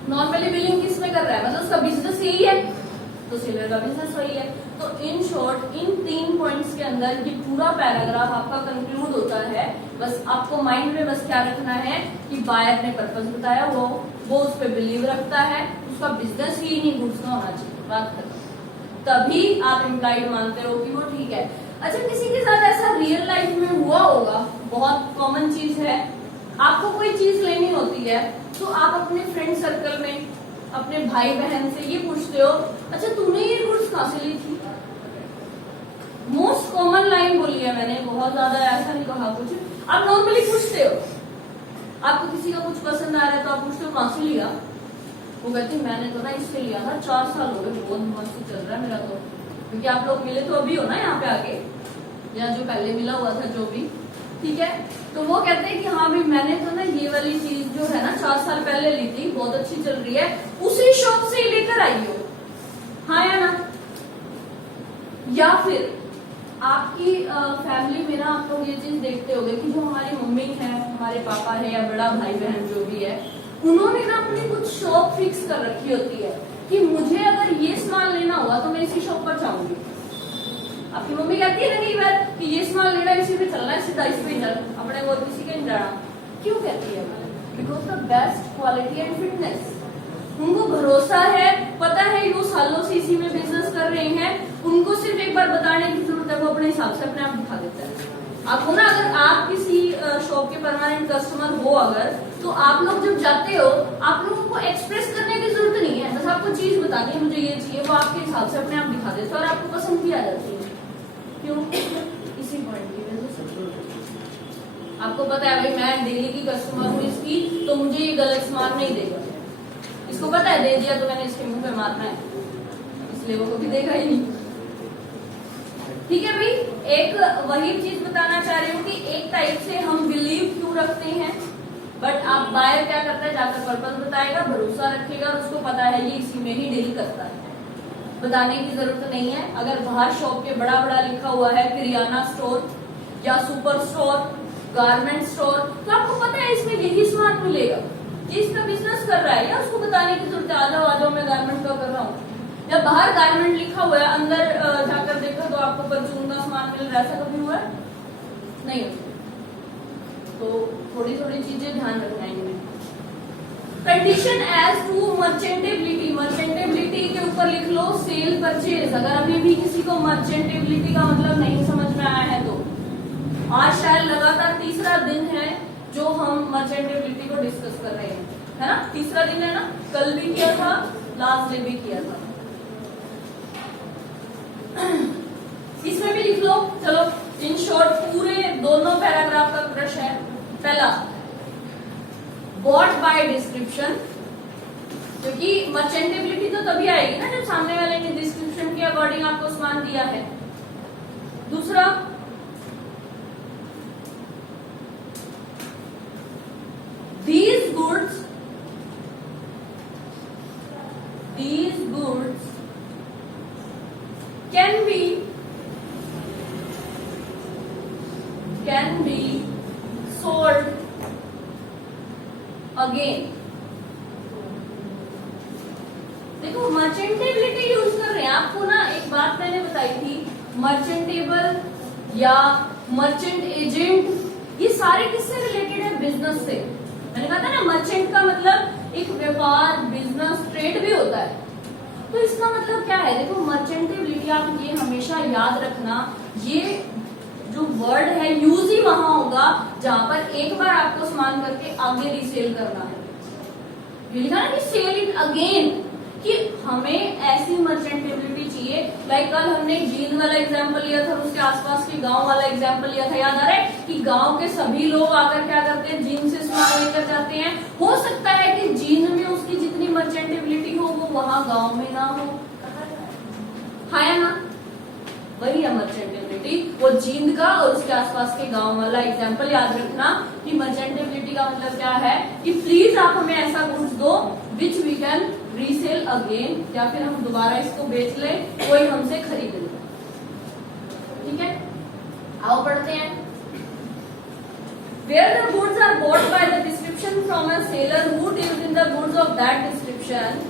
Normally billing किस में कर रहा है, मतलब उसका बिजनेस यही है, तो सेलर का बिजनेस वही है। तो इन शॉर्ट इन 3 पॉइंट्स के अंदर ये पूरा पैराग्राफ आपका कंक्लूड होता है। बस आपको माइंड में बस क्या रखना है कि बायर ने पर्पस बताया, वो उस पर बिलीव रखता है, उसका बिजनेस ही नहीं गुड्स का होना चाहिए, बात खत्म। तभी आप इम्प्लाइड मानते हो कि वो ठीक है। अच्छा, किसी के साथ ऐसा रियल लाइफ में हुआ होगा, बहुत कॉमन चीज है, आपको कोई चीज लेनी होती है तो आप अपने फ्रेंड सर्कल में अपने भाई बहन से ये पूछते हो, अच्छा तूने ये गुड्स कहां से ली थी। मोस्ट कॉमन लाइन बोली है मैंने, बहुत ज्यादा ऐसा नहीं कहा कुछ। आप नॉर्मली पूछते हो, आपको किसी का कुछ पसंद आ रहा है तो आप पूछते हो कहां से लिया, वो कहती मैंने तो ना इससे लिया था, 4 साल हो गए, बहुत मस्त चल रहा है मेरा तो। क्योंकि आप लोग मिले तो अभी हो ना यहाँ पे आके, या जो पहले मिला हुआ था जो भी, ठीक है। तो वो कहते हैं कि हाँ भाई मैंने तो ना ये वाली चीज जो है ना 4 साल पहले ली थी, बहुत अच्छी चल रही है, उसी शॉप से लेकर आई हो, हाँ या ना। या फिर आपकी फैमिली में ना आप लोग ये चीज देखते होंगे कि जो हमारी मम्मी है, हमारे पापा है या बड़ा भाई बहन जो भी है, उन्होंने ना अपनी कुछ शॉप फिक्स कर रखी होती है कि मुझे अगर ये सामान लेना हुआ तो मैं इसी शॉप पर जाऊंगी। आपकी मम्मी कहती है ना कई बार कि ये सामान लेना इसी पे चलना है, सीधा इस पे चल, अपने और किसी के नहीं जाना। क्यों कहती है? Because the best quality and fitness. उनको भरोसा है, पता है वो सालों से इसी में बिजनेस कर रहे हैं, उनको सिर्फ एक बार बताने की जरूरत है, वो अपने हिसाब से अपने आप दिखा देता है। आपको ना अगर आप किसी शॉप के परमानेंट कस्टमर हो अगर, तो आप लोग जब जाते हो आप लोगों को एक्सप्रेस करने की जरूरत नहीं है, बस आपको चीज बतानी है मुझे ये चाहिए, वो आपके हिसाब से अपने आप दिखा देता है और आपको पसंद भी आ जाती है। क्यों? इसी पॉइंट की वजह से। आपको पता है भाई मैं डेली की कस्टमर हूँ इसकी, तो मुझे ये गलत सामान नहीं देगा। इसको पता है दे दिया तो मैंने इसके मुंह पे मारना है, इसलिए वो कभी देगा ही नहीं। ठीक है भाई, एक वही चीज बताना चाह रही हूँ कि एक टाइप से हम बिलीव क्यों रखते हैं, बट आप बायर क्या करता है, जाकर पर्पस बताएगा, भरोसा रखेगा, उसको पता है ये इसी में ही डील करता है, बताने की जरूरत नहीं है। अगर बाहर शॉप के बड़ा बड़ा लिखा हुआ है किरियाना स्टोर या सुपर स्टोर, गारमेंट स्टोर, तो आपको पता है इसमें यही सामान मिलेगा, ये इसका बिजनेस कर रहा है, या उसको बताने की जरूरत है आ जाओ मैं गारमेंट का कर रहा हूँ। या बाहर गारमेंट लिखा हुआ है, अंदर जाकर देखो तो आपको परचून का सामान मिल रहा है, ऐसा कभी हुआ है? नहीं। तो थोड़ी थोड़ी चीजें ध्यान रखना है इनमें। कंडीशन एज टू मर्चेंटेबिलिटी, मर्चेंटेबिलिटी के ऊपर लिख लो सेल परचेज। अगर अभी भी किसी को मर्चेंटेबिलिटी का मतलब नहीं समझ में आया है तो आज शायद लगातार तीसरा दिन है जो हम मर्चेंटेबिलिटी को डिस्कस कर रहे हैं, है ना? तीसरा दिन है ना, कल भी किया था, लास्ट डे भी किया था। इसमें भी लिख लो, चलो इन शॉर्ट पूरे दोनों पैराग्राफ का क्रश है। पहला बॉट बाय डिस्क्रिप्शन, क्योंकि मर्चेंटेबिलिटी तो तभी आएगी ना जब सामने वाले ने डिस्क्रिप्शन के अकॉर्डिंग आपको सामान दिया है। दूसरा these goods can be sold again। देखो मर्चेंटेबिलिटी यूज कर रहे हैं, आपको ना एक बात मैंने बताई थी, मर्चेंटेबल या मर्चेंट एजेंट, ये सारे किससे रिलेटेड है? बिजनेस से। मैंने कहा था ना मर्चेंट का मतलब एक व्यापार, बिजनेस, ट्रेड भी होता है। तो इसका मतलब क्या है? देखो मर्चेंटेबिलिटी, आप ये हमेशा याद रखना, ये जो वर्ड है यूज ही वहां होगा जहां पर एक बार आपको सामान करके आगे रीसेल करना है। ये लिखा ना कि सेल इट अगेन, कि हमें ऐसी मर्चेंटेबिलिटी चाहिए। लाइक कल हमने जींद वाला एग्जांपल लिया था, उसके आसपास के गांव वाला एग्जांपल लिया था, याद आ रहा है? कि गांव के सभी लोग आकर क्या करते हैं? जींद से सामान लेकर जाते हैं। हो सकता है कि जींद में उसकी जितनी मर्चेंटेबिलिटी हो वो वहां गांव में ना हो, हाँ या ना? वही है मर्चेंटेबिलिटी, वो जींद का और उसके आसपास के गांव वाला एग्जांपल याद रखना कि मर्चेंटेबिलिटी का मतलब क्या है? कि प्लीज आप हमें ऐसा गुड्स दो which we can resell again, या फिर हम दोबारा इसको बेच लें, कोई हमसे खरीद ले। ठीक है, आओ पढ़ते हैं। Where the goods are bought by the description from a seller who deals in the goods of that description,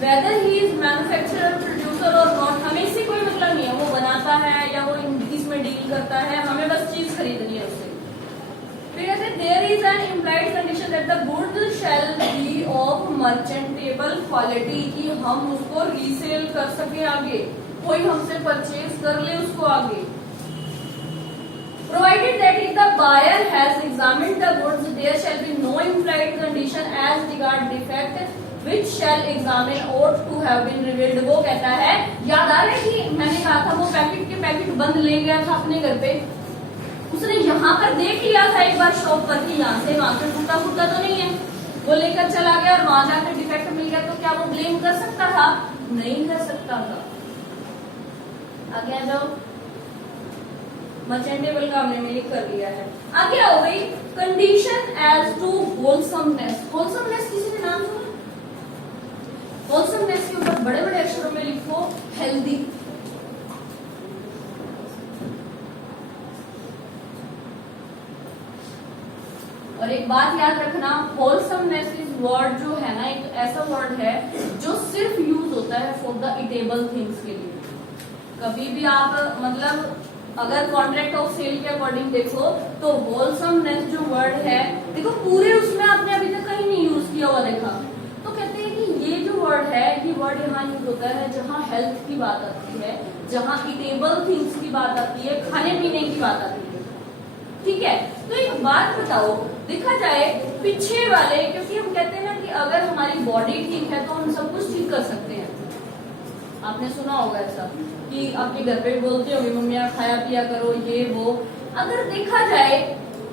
whether he is manufacturer, producer or not, हमें इससे कोई मतलब नहीं है वो बनाता है या वो इसमें डील करता है, हमें बस चीज खरीदनी है उससे। फिर कहते हैं there is an implied condition that the goods shall be of merchantable quality, कि हम उसको रीसेल कर सके आगे, कोई हमसे परचेज कर ले उसको आगे। Provided that if the buyer has examined the goods, there shall be no implied condition as regard defect which shall examine ought to have been revealed। वो कहता है, याद आ रहा है कि मैंने कहा था वो पैकेट के पैकेट बंद ले गया था अपने घर पे, उसने यहाँ पर देख लिया था एक बार शॉप पर कि यहाँ से वहां से टूटा फूटा तो नहीं है, वो लेकर चला गया और वहां जाकर डिफेक्ट मिल गया, तो क्या वो ब्लेम कर सकता था? नहीं कर सकता था। आगे आ जाओ, मर्चेंटेबल का हमने लिख कर दिया है। आगे आओ भाई, condition as to wholesomeness. Wholesomeness किसी ने नाम सुना? होलसमनेस के ऊपर बड़े बड़े अक्षरों में लिखो हेल्दी। और एक बात याद रखना, होलसमनेस इज वर्ड जो है ना, एक ऐसा वर्ड है जो सिर्फ यूज होता है फॉर द इटेबल थिंग्स के लिए। कभी भी आप मतलब अगर कॉन्ट्रैक्ट ऑफ सेल के अकॉर्डिंग देखो तो होलसमनेस जो वर्ड है, देखो पूरे उसमें आपने अभी तक कहीं नहीं यूज किया हुआ देखा, तो कहते हैं कि ये जो वर्ड है, ये वर्ड यहाँ यूज होता है जहाँ हेल्थ की बात आती है, जहाँ इटेबल थिंग्स की बात आती है, खाने पीने की बात आती है। ठीक है, तो एक बात बताओ, देखा जाए पीछे वाले, क्योंकि हम कहते हैं ना कि अगर हमारी बॉडी ठीक है तो हम सब कुछ ठीक कर सकते हैं। आपने सुना होगा ऐसा कि आपके घर पे बोलते होंगे मम्मियाँ खाया पिया करो ये वो। अगर देखा जाए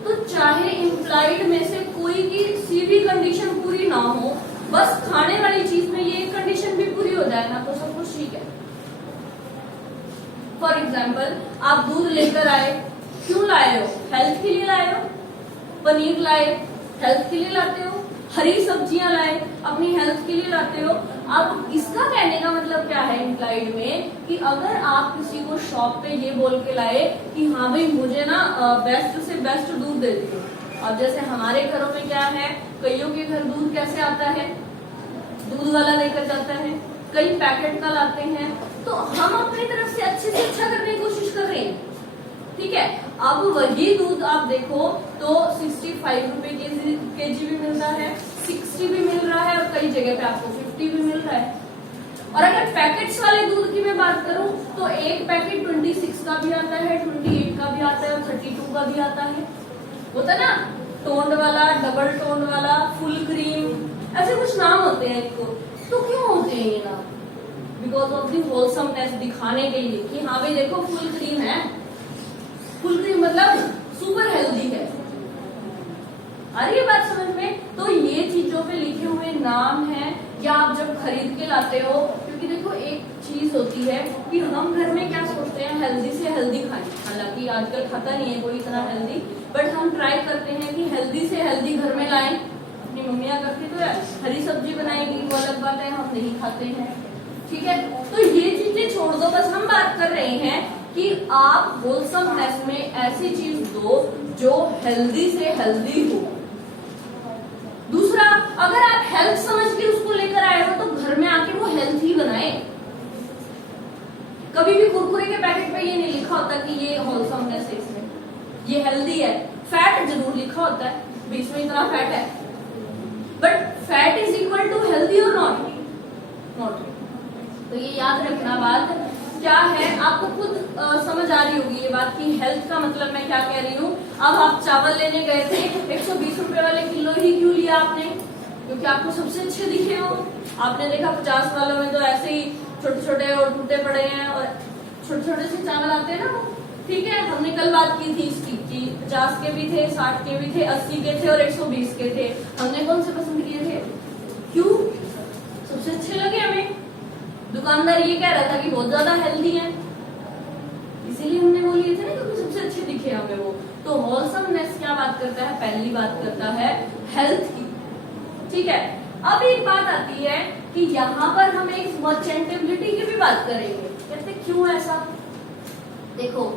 तो चाहे इम्प्लाइड में से कोई किसी भी कंडीशन पूरी ना हो, बस खाने वाली चीज में ये कंडीशन भी पूरी हो जाए ना, तो सब कुछ ठीक है। फॉर एग्जाम्पल, आप दूध लेकर आए, क्यों लाए हो? हेल्थ के लिए लाए हो। पनीर लाए, हेल्थ के लिए लाते हो। हरी सब्जियां लाए, अपनी हेल्थ के लिए लाते हो। अब इसका कहने का मतलब क्या है इम्प्लाइड में, कि अगर आप किसी को शॉप पे ये बोल के लाए कि हाँ भाई मुझे ना बेस्ट से बेस्ट दूध दे दियो। अब जैसे हमारे घरों में क्या है, कईयों के घर दूध कैसे आता है, दूध वाला लेकर जाता है, कई पैकेट का लाते हैं, तो हम अपनी तरफ से अच्छे से अच्छा करने की कोशिश कर रहे हैं। ठीक है, अब वही दूध आप देखो तो 65 रुपए केजी भी मिलता है, 60 भी मिल रहा है, और कई जगह पे आपको 50 भी मिल रहा है। और अगर पैकेट्स वाले दूध की मैं बात करूं तो एक पैकेट 26 का भी आता है, 28 का भी आता है, और 32 का भी आता है। होता है ना, टोन्ड वाला, डबल टोन्ड वाला, फुल क्रीम, ऐसे कुछ नाम होते हैं इनको। तो क्यों होते हैं ये नाम? बिकॉज ऑफ दी होलसमनेस, दिखाने के लिए कि हाँ भाई देखो फुल क्रीम है। फुल क्रीम मतलब सुपर हेल्दी है। आ रही है बात समझ में? तो ये चीजों पे लिखे हुए नाम हैं, या आप जब खरीद के लाते हो, क्योंकि देखो एक चीज होती है कि हम घर में क्या सोचते हैं, हेल्दी से हेल्दी खाएं। हालांकि आजकल खाता नहीं है कोई इतना हेल्दी, बट हम ट्राई करते हैं कि हेल्दी से हेल्दी घर में लाएं। अपनी मम्मियाँ करती तो है, हरी सब्जी बनाएगी वो अलग बात है, हम नहीं खाते हैं। ठीक है, तो ये चीजें छोड़ दो, बस हम बात कर रहे हैं कि आप होलसमनेस में ऐसी चीज दो जो हेल्दी से हेल्दी हो। दूसरा, अगर आप हेल्थ समझ के उसको लेकर आए हो तो घर में आके वो हेल्थ ही बनाए। कभी भी कुरकुरे के पैकेट पे ये नहीं लिखा होता कि ये होलसमनेस ये हेल्दी है, फैट जरूर लिखा होता है, बीच में इतना फैट है, but fat is equal to healthy और नॉट? नॉट। तो ये याद रखना बात क्या है, आपको खुद समझ आ रही होगी ये बात कि हेल्थ का मतलब मैं क्या कह रही हूँ। अब आप चावल लेने गए थे, 120 रुपए वाले किलो ही क्यों लिया आपने? क्योंकि आपको सबसे अच्छे दिखे हो। आपने देखा 50 वालों में तो ऐसे ही छोटे छोटे और टूटे पड़े हैं, और छोटे छोटे से चावल आते हैं ना, ठीक है। हमने कल बात की थी इसकी कि 50 के भी थे, 60 के भी थे, 80 के थे और 120 के थे। हमने कौन से पसंद किए थे? क्यों? सबसे अच्छे लगे हमें। दुकानदार ये कह रहा था कि बहुत ज्यादा हेल्दी है, इसीलिए हमने वो लिए थे ना, क्योंकि सबसे अच्छे दिखे हमें वो। तो होलसमनेस क्या बात करता है? पहली बात करता है हेल्थ की, ठीक है। अब एक बात आती है कि यहाँ पर हम एक मर्चेंटेबिलिटी की भी बात करेंगे। कहते क्यों ऐसा? देखो,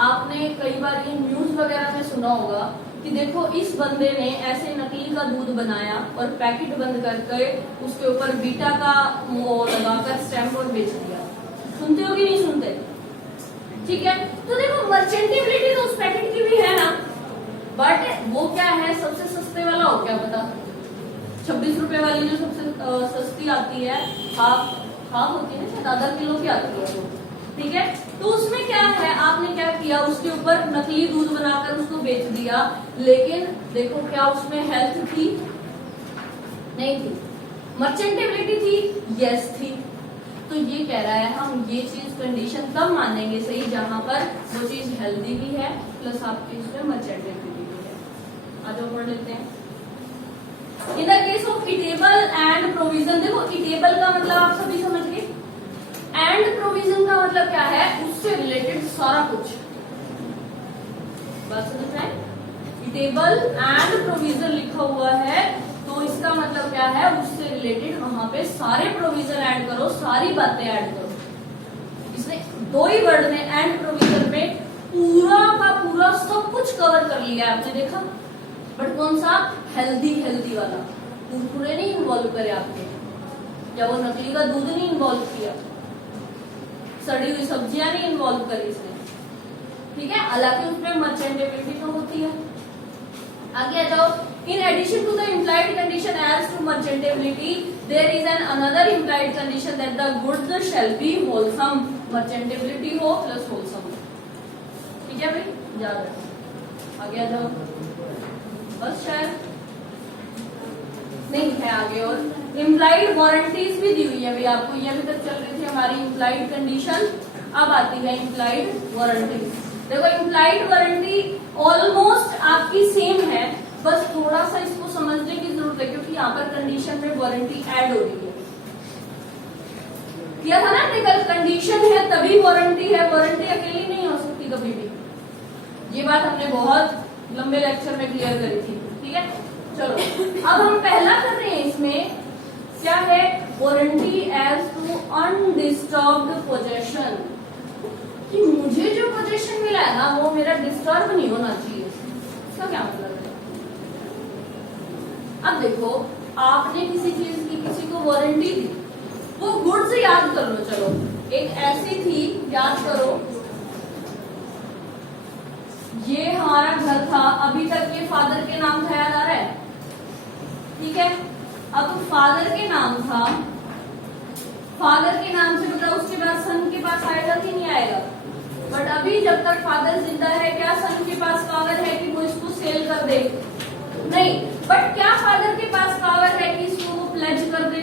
आपने कई बार ये न्यूज वगैरह में सुना होगा कि देखो इस बंदे ने ऐसे नकली का दूध बनाया और पैकेट बंद करके उसके ऊपर बीटा का वो लगाकर स्टैम्प और बेच दिया। सुनते हो कि नहीं सुनते? ठीक है, तो देखो मर्चेंटेबिलिटी तो उस पैकेट की भी है ना, बट वो क्या है? सबसे सस्ते वाला हो, क्या पता 26 रुपए वाली जो सबसे सस्ती आती है, हाफ होती है ना, शायद आधा किलो की आती है वो, ठीक है। तो उसमें क्या है, आपने क्या किया, उसके ऊपर नकली दूध बनाकर उसको बेच दिया। लेकिन देखो क्या उसमें हेल्थ थी? नहीं थी। मर्चेंटेबिलिटी थी? यस थी। तो ये कह रहा है हम ये चीज कंडीशन तब मानेंगे सही जहां पर वो चीज हेल्दी भी है प्लस आपकी उसमें मर्चेंटेबिलिटी भी है। आज पढ़ लेते हैं। In the case of edible and provision, देखो इटेबल का मतलब आप सभी समझ गए, एंड प्रोविजन का मतलब क्या है? उससे रिलेटेड सारा कुछ। बात समझ में? इटेबल एंड प्रोविजन लिखा हुआ है तो इसका मतलब क्या है? उससे रिलेटेड वहां पे सारे प्रोविजन ऐड करो, सारी बातें ऐड करो। इसने दो ही वर्ड में एंड प्रोविजन में पूरा का पूरा सब कुछ कवर कर लिया, आपने देखा। बट कौन सा? हेल्दी वाला। कुरकुरे नहीं इन्वॉल्व करे आपके, या वो नकली का दूध नहीं इन्वॉल्व किया, सड़ी हुई सब्जियां नहीं इन्वॉल्व करी इसने, ठीक है। हालांकि उसमें मर्चेंटेबिलिटी तो होती है। आगे आ जाओ। In addition to the implied condition as to merchantability there is an another implied condition that the goods shall be wholesome. Merchantability हो प्लस होलसम, ठीक है भाई, याद रखो। आगे आ जाओ। बस शायद नहीं है आगे। और इम्प्लाइड वारंटीज भी दी हुई है भाई आपको, ये अभी तक चल रही थी हमारी इम्प्लाइड कंडीशन, अब आती है इम्प्लाइड वारंटी। देखो इम्प्लाइड वारंटी ऑलमोस्ट आपकी सेम है, बस थोड़ा सा इसको समझने की जरूरत है क्योंकि यहाँ पर कंडीशन में वारंटी ऐड हो रही है। किया था ना कल, कंडीशन है तभी वारंटी है, वारंटी अकेली नहीं हो सकती कभी भी। ये बात हमने बहुत लंबे लेक्चर में क्लियर करी थी, ठीक है। चलो अब हम पहला कर रहे हैं, इसमें क्या है? Warranty as to undisturbed possession, कि मुझे जो पोजेशन मिला है ना वो मेरा डिस्टर्ब नहीं होना चाहिए। इसका क्या मतलब है? अब देखो, आपने किसी चीज की किसी को वारंटी दी, वो गुड्स याद कर लो। चलो एक ऐसी थी, याद करो, ये हमारा घर था, अभी तक ये फादर के नाम था, याद आ रहा है, ठीक है। अब फादर के नाम था, फादर के नाम से मतलब उसके बाद सन के पास आएगा कि नहीं आएगा? बट अभी जब तक फादर जिंदा है, क्या सन के पास पावर है कि वो इसको सेल कर दे? नहीं। बट क्या फादर के पास पावर है कि इसको वो प्लेज कर दे?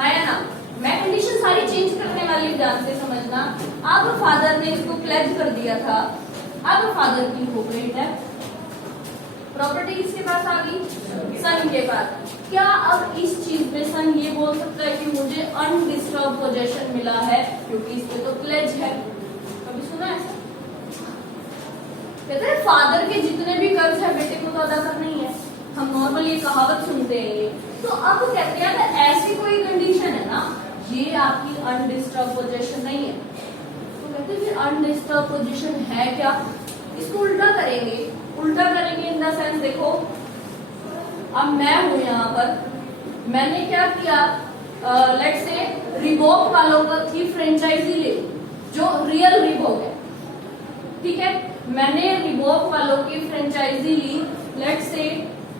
है ना। मैं कंडीशन सारी चेंज करने वाली, ध्यान से समझना। अब फादर ने इसको प्लेज कर दिया था, अब फादर की हो गई है, प्रॉपर्टी किसके पास आ गई? सन के पास। क्या अब इस चीज में सन ये बोल सकता है कि मुझे अनडिस्टर्ब पोजेशन मिला है क्योंकि इसमें तो प्लेज है? कभी सुना ऐसा? कहते हैं फादर के जितने भी कर्ज है बेटे को तो अदा करना ही है। हम नॉर्मली ये कहावत सुनते हैं ये। तो अब कहते हैं ऐसी कोई कंडीशन है ना, ये आपकी अनडिस्टर्ब पोजीशन नहीं है, तो कहते हैं फिर अनडिस्टर्ब पोजीशन है क्या? इसको उल्टा करेंगे। उल्टा करेंगे इन द सेंस, देखो अब मैं हूं यहाँ पर, मैंने क्या किया, लेट्स से रिबॉक वालों की फ्रेंचाइजी ले, जो रियल रिबॉक है, ठीक है। मैंने रिबॉक वालों की फ्रेंचाइजी ली, लेट्स से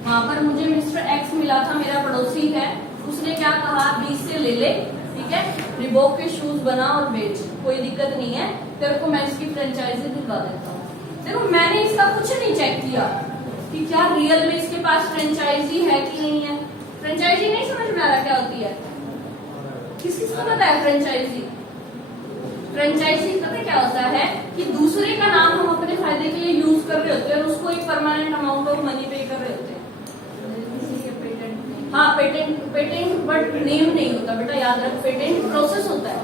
वहां पर मुझे मिस्टर एक्स मिला था, मेरा पड़ोसी है, उसने क्या कहा 20 से ले ले, ठीक है, रिबॉक के शूज बना और बेच, कोई दिक्कत नहीं है, तेरे को मैं इसकी फ्रेंचाइजी दिलवा देता हूँ। देखो मैंने इसका कुछ नहीं चेक किया कि क्या रियल में इसके पास फ्रेंचाइजी है कि नहीं है। फ्रेंचाइजी नहीं समझ में आ रहा क्या होती है, किस किस को पता है फ्रेंचाइजी? फ्रेंचाइजी पता क्या होता है कि दूसरे का नाम हम अपने फायदे के लिए यूज कर रहे होते हैं और उसको एक परमानेंट अमाउंट ऑफ मनी पे कर रहे होते हैं। हाँ पेटेंट बट नेम नहीं होता बेटा, याद रख, पेटेंट प्रोसेस होता है।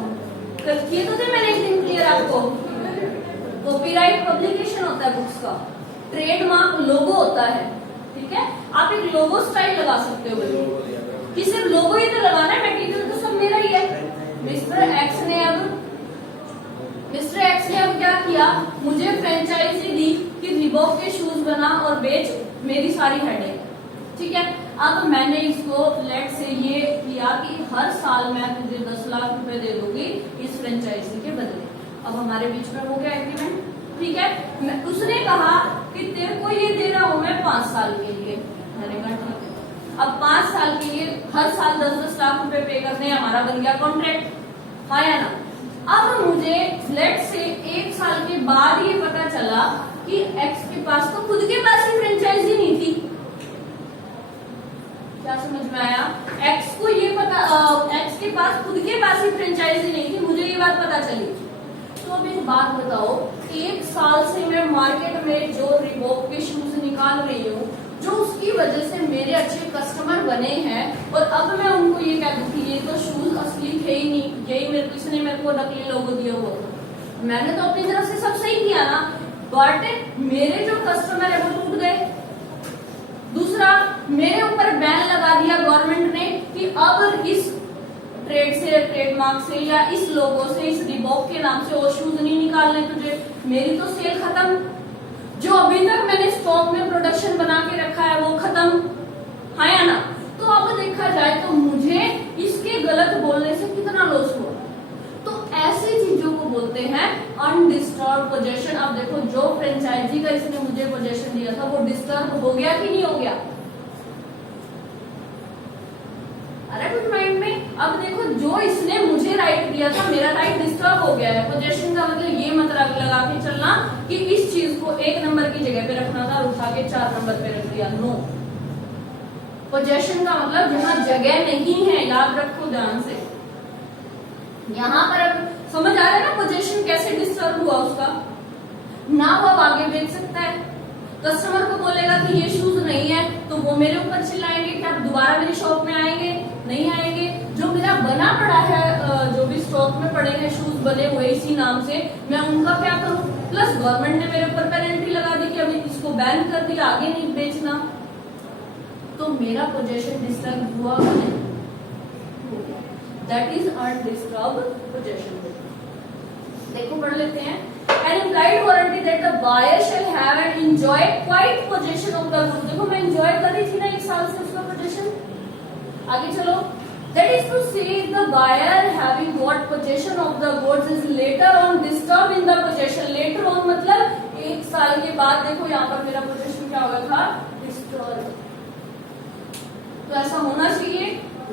कल किए तो थे मैंने एक दिन क्लियर आपको। कॉपीराइट पब्लिकेशन होता है बुक्स का, ट्रेडमार्क लोगो होता है, ठीक है, आप एक लोगो स्टाइल लगा सकते हो कि सिर्फ लोगो ही तो लगाना है, मटेरियल तो सब मेरा ही है। मिस्टर एक्स ने अब क्या किया, मुझे फ्रेंचाइजी दी कि रिबॉक के शूज बना और बेच, मेरी सारी हेडेक, ठीक है। अब मैंने इसको लेट से ये किया कि हर साल मैं तुझे 10 लाख रुपए दे दूंगी इस फ्रेंचाइजी के बदले। अब हमारे बीच में हो गया एग्रीमेंट, ठीक है। उसने कहा कि तेरे को ये दे रहा हूं मैं 5 साल के लिए, मैंने कहा ठीक है। अब 5 साल के लिए हर साल 10-10 लाख रुपए पे करने, हमारा बन गया कॉन्ट्रैक्ट, हाँ या ना। अब मुझे लेट से 1 साल के बाद ये पता चला कि एक्स के पास तो खुद के पास ही फ्रेंचाइजी नहीं थी। क्या समझ में आया? एक्स को ये पता, एक्स के पास खुद के पास ही फ्रेंचाइजी नहीं थी, मुझे ये बात पता चली। तो अब एक बात बताओ, 1 साल से मैं मार्केट में जो रिबॉक के शूज निकाल रही हूँ, जो उसकी वजह से मेरे अच्छे कस्टमर बने हैं, और अब मैं उनको ये कह दूं कि ये तो शूज असली थे ही नहीं, यही मेरे किसने मेरे को नकली लोगो दिया हुआ था। मैंने तो अपनी तरफ से सब सही किया ना, बट मेरे जो कस्टमर है वो टूट गए। दूसरा, मेरे ऊपर बैन लगा दिया गवर्नमेंट ने कि अब इस ट्रेड से, ट्रेडमार्क से या इस लोगो से, इस रिबॉक के नाम से वो शूज नहीं निकालने तुझे। मेरी तो सेल खत्म, जो अभी तक मैंने स्टॉक में प्रोडक्शन बना के रखा है वो खत्म, हाँ या ना। तो अब देखा जाए तो मुझे इसके गलत बोलने से कितना लॉस हुआ। तो ऐसी चीजों को बोलते हैं अनडिस्टर्ब पोजेशन। अब देखो, जो फ्रेंचाइजी का इसने मुझे पोजेशन दिया था वो डिस्टर्ब हो गया कि नहीं हो गया? अरे कुछ माइंड में। अब देखो, जो इसने मुझे राइट दिया था, मेरा राइट डिस्टर्ब हो गया है। पोजेशन का मतलब ये मत लगा के चलना कि इस चीज को 1 नंबर की जगह पे रखना था, उठा के 4 नंबर पे रख दिया, नो। पोजेशन का मतलब जहां जगह नहीं है, याद रखो ध्यान से। यहाँ पर अब समझ आ रहा है ना पोजीशन कैसे डिस्टर्ब हुआ उसका ना। वो अब आगे बेच सकता है, कस्टमर को बोलेगा कि ये शूज नहीं है तो वो मेरे ऊपर चिल्लाएंगे, क्या दोबारा मेरी शॉप में आएंगे? नहीं आएंगे। जो मेरा बना पड़ा है, जो भी स्टॉक में पड़े हैं शूज बने हुए इसी नाम से, मैं उनका क्या करूं? प्लस गवर्नमेंट ने मेरे ऊपर पेनल्टी लगा दी कि अभी इसको बैन कर दिया, आगे नहीं बेचना। तो मेरा पोजीशन डिस्टर्ब हुआ नहीं, दैट इज अनडिस्टर्ब पोजीशन। देखो पढ़ लेते हैं। An implied warranty that the buyer shall have and enjoy quiet possession of the goods। देखो मैं enjoy कर रही थी ना 1 साल से उसका possession। आगे चलो। That is to say the buyer having got possession of the goods is later on disturbed in the possession। Later on मतलब 1 साल के बाद देखो यहाँ पर मेरा possession क्या हो गया था? Disturbed। तो ऐसा होना चाहिए?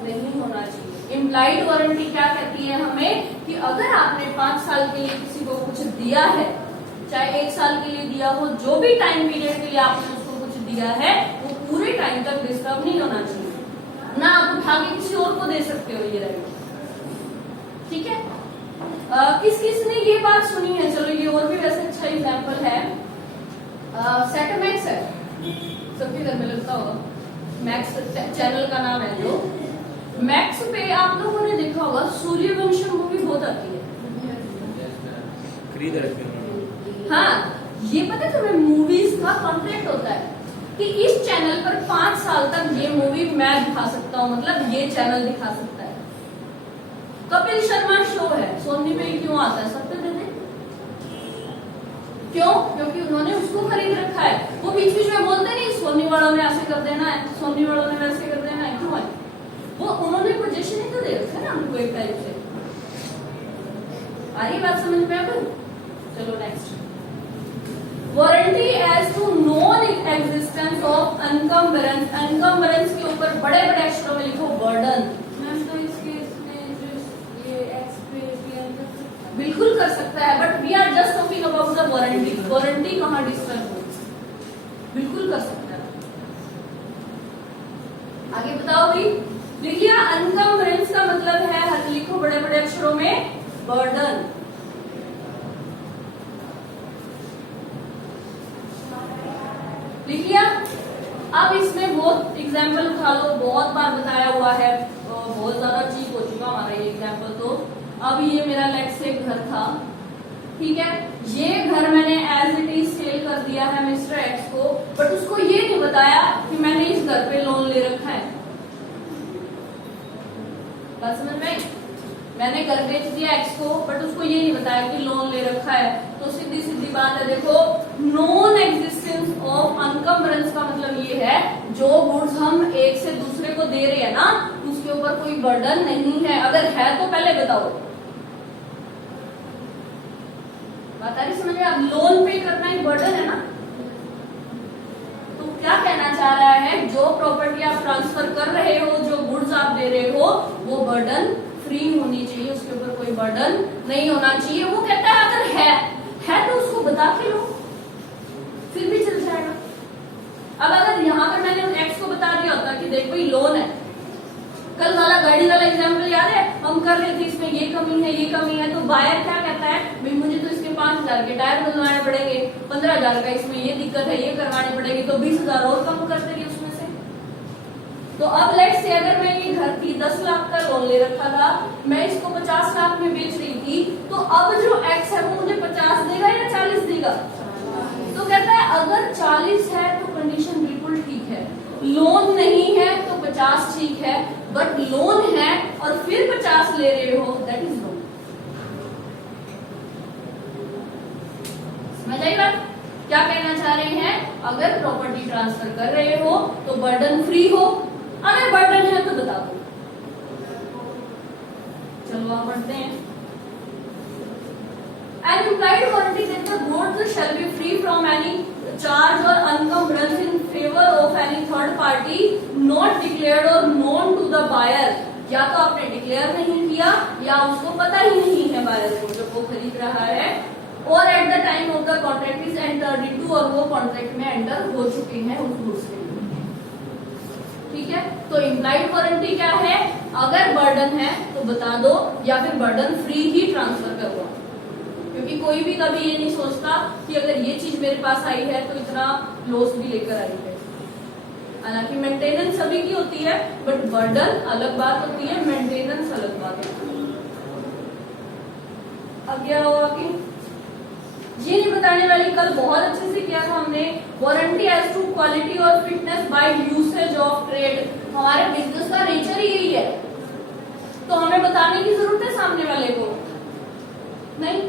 नहीं होना चाहिए। इम्प्लाइड वारंटी क्या कहती है हमें कि अगर आपने 5 साल के लिए किसी को कुछ दिया है, चाहे 1 साल के लिए दिया हो, जो भी टाइम पीरियड के लिए आपने उसको कुछ दिया है, वो पूरे टाइम तक डिस्टर्ब नहीं होना चाहिए। ना आप उठा के किसी और को दे सकते हो ये राइट, ठीक है। किस किस ने ये बात सुनी है? चलो ये और भी वैसे अच्छा एग्जाम्पल है। सेटमैक्स है, सबके घर में लगता होगा, मैक्स चैनल का नाम है। जो मैक्स पे आप लोगों ने देखा होगा सूर्यवंशम मूवी बहुत आती है, खरीद रखी। हाँ, ये पता है तुम्हें मूवीज का कॉन्ट्रैक्ट होता है कि इस चैनल पर 5 साल तक ये मूवी मैं दिखा सकता हूँ, मतलब ये चैनल दिखा सकता है। कपिल शर्मा शो है, सोनी पे क्यों आता है? सब पे दे दे। क्यों? क्योंकि उन्होंने उसको खरीद रखा है। वो बीच बीच में बोलते नहीं सोनी वालों ने ऐसे कर देना है, सोनी वालों ने वैसे कर देना है, क्यों है? वो उन्होंने पोजीशन ही तो दे रखा है ना हमको एक टाइप से। आ रही बात समझ में? अब चलो next. as to known existence of encumbrance. encumbrance के ऊपर बड़े बड़े अक्षरों में लिखो burden. मैम तो इस केस में जो ये एक्स पे क्लियर कर सकते हैं? बिल्कुल कर सकता है, but we are just talking about the warranty. Warranty कहाँ डिस्टर्ब हो, बिल्कुल कर सकता है. आगे बताओ भाई. लिखिए encumbrance का मतलब है, हर लिखो बड़े बड़े अक्षरों में burden. लिख लिया. अब इसमें बहुत एग्जाम्पल उठा लो, बहुत बार बताया हुआ है, बहुत ज्यादा चीप हो चुका हमारा ये एग्जाम्पल. तो अब ये मेरा लेट्स से घर था, ठीक है. ये घर मैंने एज इट इज सेल कर दिया है मिस्टर एक्स को, बट उसको ये नहीं बताया कि मैंने इस घर पे लोन ले रखा है. बात समझ में आई? मैंने घर बेच दिया एक्स को, बट उसको ये नहीं बताया कि लोन ले रखा है. तो सीधी सीधी बात है, देखो नॉन एग्जिस्टेंस ऑफ एनकम्बरेंस का मतलब ये है जो गुड्स हम एक से दूसरे को दे रहे हैं ना, उसके ऊपर कोई बर्डन नहीं है. अगर है तो पहले बताओ. बात आ रही समझ में? अब लोन पे करना एक बर्डन है ना. तो क्या कहना चाह रहा है, जो प्रॉपर्टी आप ट्रांसफर कर रहे हो, जो गुड्स आप दे रहे हो, वो बर्डन फ्री होनी चाहिए, उसके ऊपर कोई बर्डन नहीं होना चाहिए. वो कहता है अगर है तो उसको बता के लो, फिर भी चल जाएगा. अब अगर यहाँ पर मैंने एक्स को बता दिया होता कि देख भाई लोन है, कल वाला गाड़ी वाला एग्जाम्पल याद है, हम कर रहे थे इसमें ये कमी है ये कमी है, तो बायर क्या कहता है, भाई मुझे तो इसके 5,000 के टायर बदलवाने पड़ेंगे, 15,000 का इसमें ये दिक्कत है ये करवानी पड़ेगी, तो 20,000 और कम कर देगी उसमें से. तो अब लेट्स से अगर मैं ये घर की 10 लाख का लोन ले रखा था, मैं इसको 50 लाख में बेच रही थी, तो अब जो एक्स है वो मुझे 50 देगा या 40 देगा? तो कहता है अगर 40 है तो कंडीशन बिल्कुल ठीक है, लोन नहीं है तो 50 ठीक है, बट लोन है और फिर 50 ले रहे हो, दैट इज लोन. समझ आई बात? क्या कहना चाह रहे हैं, अगर प्रॉपर्टी ट्रांसफर कर रहे हो तो बर्डन फ्री हो, अगर बर्डन है तो बता दो. चलो आप पढ़ते हैं. An implied warranty that the goods shall be free from any charge or encumbrance in favor of any third party not declared or known to the buyer. या तो आपने डिक्लेयर नहीं किया या उसको पता ही नहीं है बायर को जब वो खरीद रहा है, और eight the time of the contract is entered into, और वो कॉन्ट्रैक्ट में एंटर हो चुके हैं उस गुड्स के लिए. ठीक है. तो इम्प्लाइड वारंटी क्या है, अगर बर्डन है तो बता दो, या फिर बर्डन फ्री ही ट्रांसफर करवाओ. क्योंकि कोई भी कभी ये नहीं सोचता कि अगर ये चीज मेरे पास आई है तो इतना लॉस भी लेकर आई है. हालांकि मेंटेनेंस सभी की होती है, बट बर्डन अलग बात होती है, मेंटेनेंस अलग बात होती है. अब क्या होगा कि ये नहीं बताने वाली, कल बहुत अच्छे से किया था हमने, वारंटी एज टू क्वालिटी और fitness by usage of trade. हमारे बिजनेस का नेचर ही यही है, तो हमें बताने की जरूरत है सामने वाले को नहीं.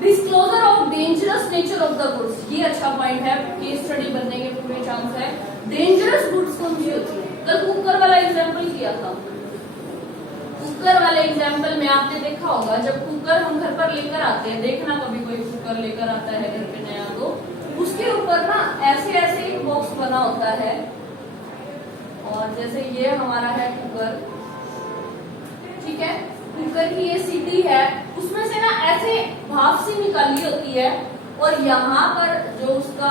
Disclosure of dangerous nature of the goods, ये अच्छा पॉइंट है, केस स्टडी बनने के पूरे चांस है. डेंजरस गुड्स कौन सी होती है? कल कुकर वाला एग्जाम्पल किया था. कुकर वाले एग्जाम्पल में आपने देखा होगा, जब कुकर हम घर पर लेकर आते हैं, देखना कभी कोई कुकर लेकर आता है घर पे नया, तो उसके ऊपर ना ऐसे ऐसे एक बॉक्स बना होता है, और जैसे ये हमारा है कुकर, ठीक है, कुकर की ये सीटी है, उसमें से ना ऐसे भाप सी निकाली होती है, और यहाँ पर जो उसका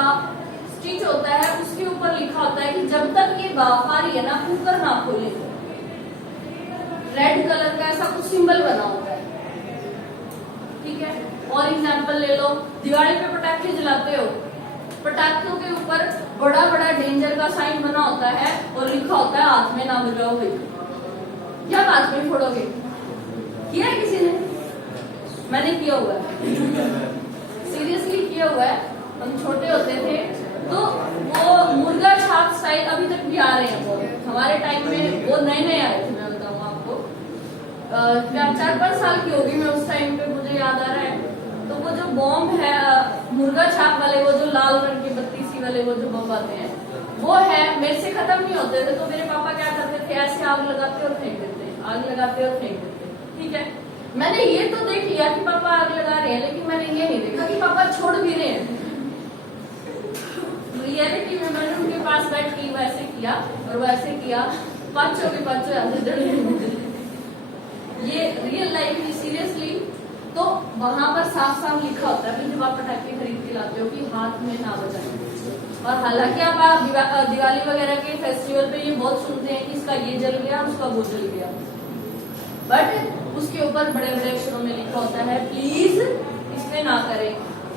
स्टिच होता है उसके ऊपर लिखा होता है कि जब तक ये भाप आ रही है ना, कुकर ना खोले. रेड कलर का ऐसा कुछ सिंबल बना होता है. ठीक है. और एग्जांपल ले लो, दिवाली पे पटाखे जलाते हो, पटाखों के ऊपर बड़ा बड़ा डेंजर का साइन बना होता है और लिखा होता है हाथ में ना बजाओ भाई, या हाथ में फोड़ोगे. किया है किसी ने? मैंने किया हुआ है, सीरियसली किया हुआ है. हम छोटे होते थे तो वो मुर्गा छाप स्टाइल अभी तक भी आ रहे हैं, वो हमारे टाइम में वो नए नए आए थे. मैं बताऊँ आपको, 4-5 साल की होगी मैं उस टाइम पे, मुझे याद आ रहा है. तो वो जो बॉम्ब है मुर्गा छाप वाले, वो जो लाल रंग के 32 वाले वो जो बम आते हैं, वो है, मेरे से खत्म नहीं होते थे, तो मेरे पापा क्या करते थे, ऐसे आग लगाते और फेंक देते, आग लगाते और फेंक देते. ठीक है. मैंने ये तो देख लिया कि पापा आग लगा रहे हैं, लेकिन मैंने ये नहीं देखा कि पापा छोड़ भी रहे हैं। रियलिटी में मैंने उनके पास बैठ के वैसे किया और वैसे किया, पांचों के पांचों ऐसे डरे। ये रियल लाइफ में सीरियसली। तो वहां पर साफ साफ लिखा होता है कि जब आप पटाखे खरीद के लाते हो कि हाथ में ना बजाएं। और हालांकि आप दिवाली वगैरह के फेस्टिवल पे ये बहुत सुनते हैं कि इसका ये जल गया, उसका वो जल गया, बट उसके ऊपर बड़े बड़े अक्षरों में लिखा होता है प्लीज इसमें ना करें।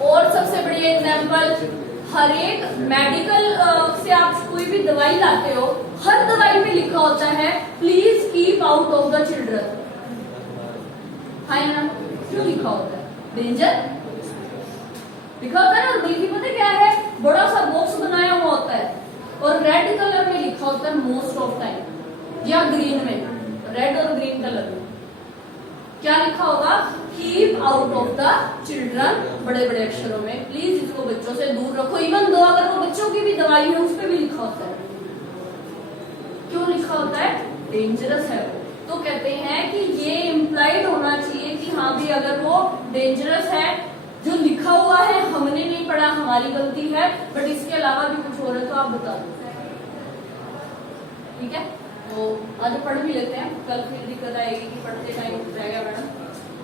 और सबसे बड़ी एग्जाम्पल, हर एक मेडिकल से आप कोई भी दवाई लाते हो, हर दवाई में लिखा होता है please keep out of the children. है ना? क्यों लिखा होता है? डेंजर लिखा होता है ना। और बल्कि पता क्या है, बड़ा सा बॉक्स बनाया हुआ होता है और रेड कलर में लिखा होता है मोस्ट ऑफ टाइम, या ग्रीन में, रेड और ग्रीन कलर में क्या लिखा होगा? Keep out of the children, बड़े बड़े अक्षरों में, प्लीज इसको बच्चों से दूर रखो। इवन दो अगर वो बच्चों की भी दवाई है उस पर भी लिखा होता है। क्यों लिखा होता है? डेंजरस है वो। तो कहते हैं कि ये इम्प्लाइड होना चाहिए कि हाँ भी अगर वो डेंजरस है, जो लिखा हुआ है हमने नहीं पढ़ा, हमारी गलती है, बट इसके अलावा भी कुछ हो रहा है तो आप बता दो। ठीक है, तो आज पढ़ भी लेते हैं, कल फिर दिक्कत आएगी कि पढ़ते टाइम उठ जाएगा madam.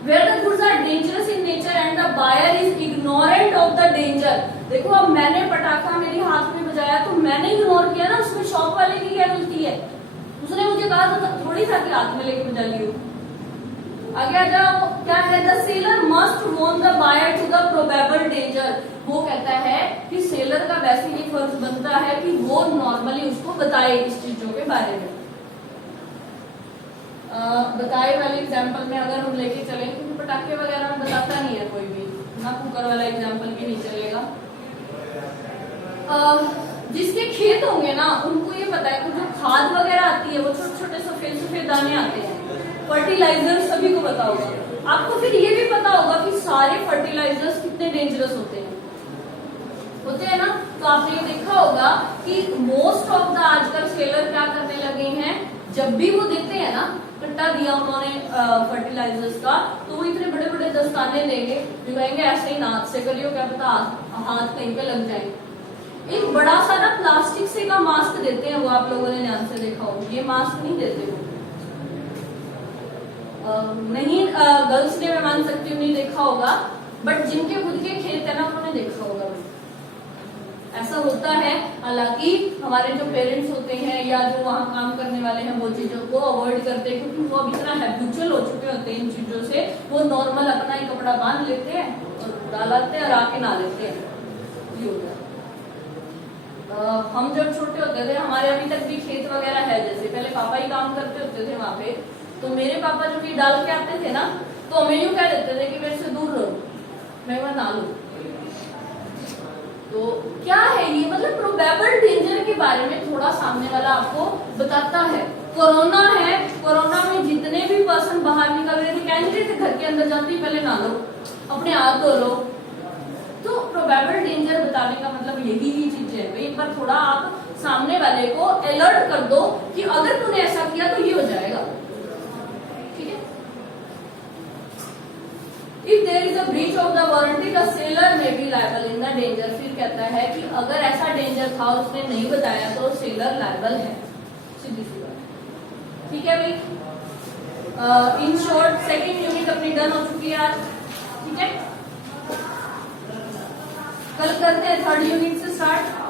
Where the goods are dangerous in nature and the buyer is ignorant of the danger। देखो अब मैंने पटाखा मेरे हाथ में बजाया तो मैंने इग्नोर किया ना, उसमें शॉप वाले की क्या गलती है? उसने मुझे कहा था थोड़ी सा कि हाथ में लेके बजा लियो। आगे आ जाओ, क्या है? The seller must warn the buyer to the probable danger. वो कहता है कि सेलर का वैसे ये फर्ज बनता है कि वो नॉर्मली उसको बताए इस चीजों के बारे में। बताए वाले एग्जाम्पल में अगर हम लेके चले, क्योंकि पटाखे वगैरह में बताता नहीं है कोई भी, ना कुकर वाला एग्जाम्पल भी नहीं चलेगा। जिसके खेत होंगे ना उनको ये पता है कि जो खाद वगैरह आती है वो छोटे छोटे सफेद सफेद दाने आते हैं, फर्टिलाइजर सभी को पता होगा। आपको फिर ये भी पता होगा कि सारे फर्टिलाइजर्स कितने डेंजरस होते हैं ना। तो आपने ये देखा होगा कि मोस्ट ऑफ द आजकल सेलर क्या करने लगे हैं, जब भी वो देते हैं ना, कट्टा दिया उन्होंने फर्टिलाइजर्स का, तो वो इतने बड़े बड़े दस्ताने देंगे, जो कहेंगे ऐसे ही हाथ से करियो, क्या पता हाथ कहीं पे लग जाए। एक बड़ा सा ना प्लास्टिक से का मास्क देते हैं, वो आप लोगों ने ध्यान से देखा होगा। ये मास्क नहीं देते वो, नहीं गर्ल्स ने मैं मान सकती हूँ नहीं देखा होगा, बट जिनके खुद के खेत है ना उन्होंने देखा होगा। ऐसा होता है, हालांकि हमारे जो पेरेंट्स होते हैं या जो वहाँ काम करने वाले हैं वो चीजों को अवॉइड करते हैं, क्योंकि वो अब इतना हैबिचुअल हो चुके होते हैं इन चीजों से, वो नॉर्मल अपना ही कपड़ा बांध लेते हैं और डालते हैं और आके नहा लेते हैं। ये हो गया। हम जब छोटे होते थे, हमारे अभी तक भी खेत वगैरह है, जैसे पहले पापा ही काम करते होते थे वहाँ पे, तो मेरे पापा जो भी डाल के आते थे ना, तो हमें यूं कह देते थे कि मेरे से दूर रहो, मैं वहां ना लूं। तो क्या है ये, मतलब प्रोबेबल डेंजर के बारे में थोड़ा सामने वाला आपको बताता है। कोरोना है, कोरोना में जितने भी पर्सन बाहर निकल रहे थे, कह रहे थे घर के अंदर जाते ही पहले नहा लो, अपने हाथ धो लो। तो प्रोबेबल डेंजर बताने का मतलब यही ही चीज है। एक बार थोड़ा आप सामने वाले को अलर्ट कर दो कि अगर तूने ऐसा किया तो ये हो जाएगा। ठीक है। If there is a breach of the warranty the seller may be liable in the danger. फिर कहता है कि अगर ऐसा डेंजर था उसने नहीं बताया तो सेलर लायबल है, सीधी सी बात। ठीक है भाई। इन शॉर्ट सेकेंड यूनिट अपनी डन हो चुकी है आज। ठीक है, कल करते हैं थर्ड यूनिट से स्टार्ट।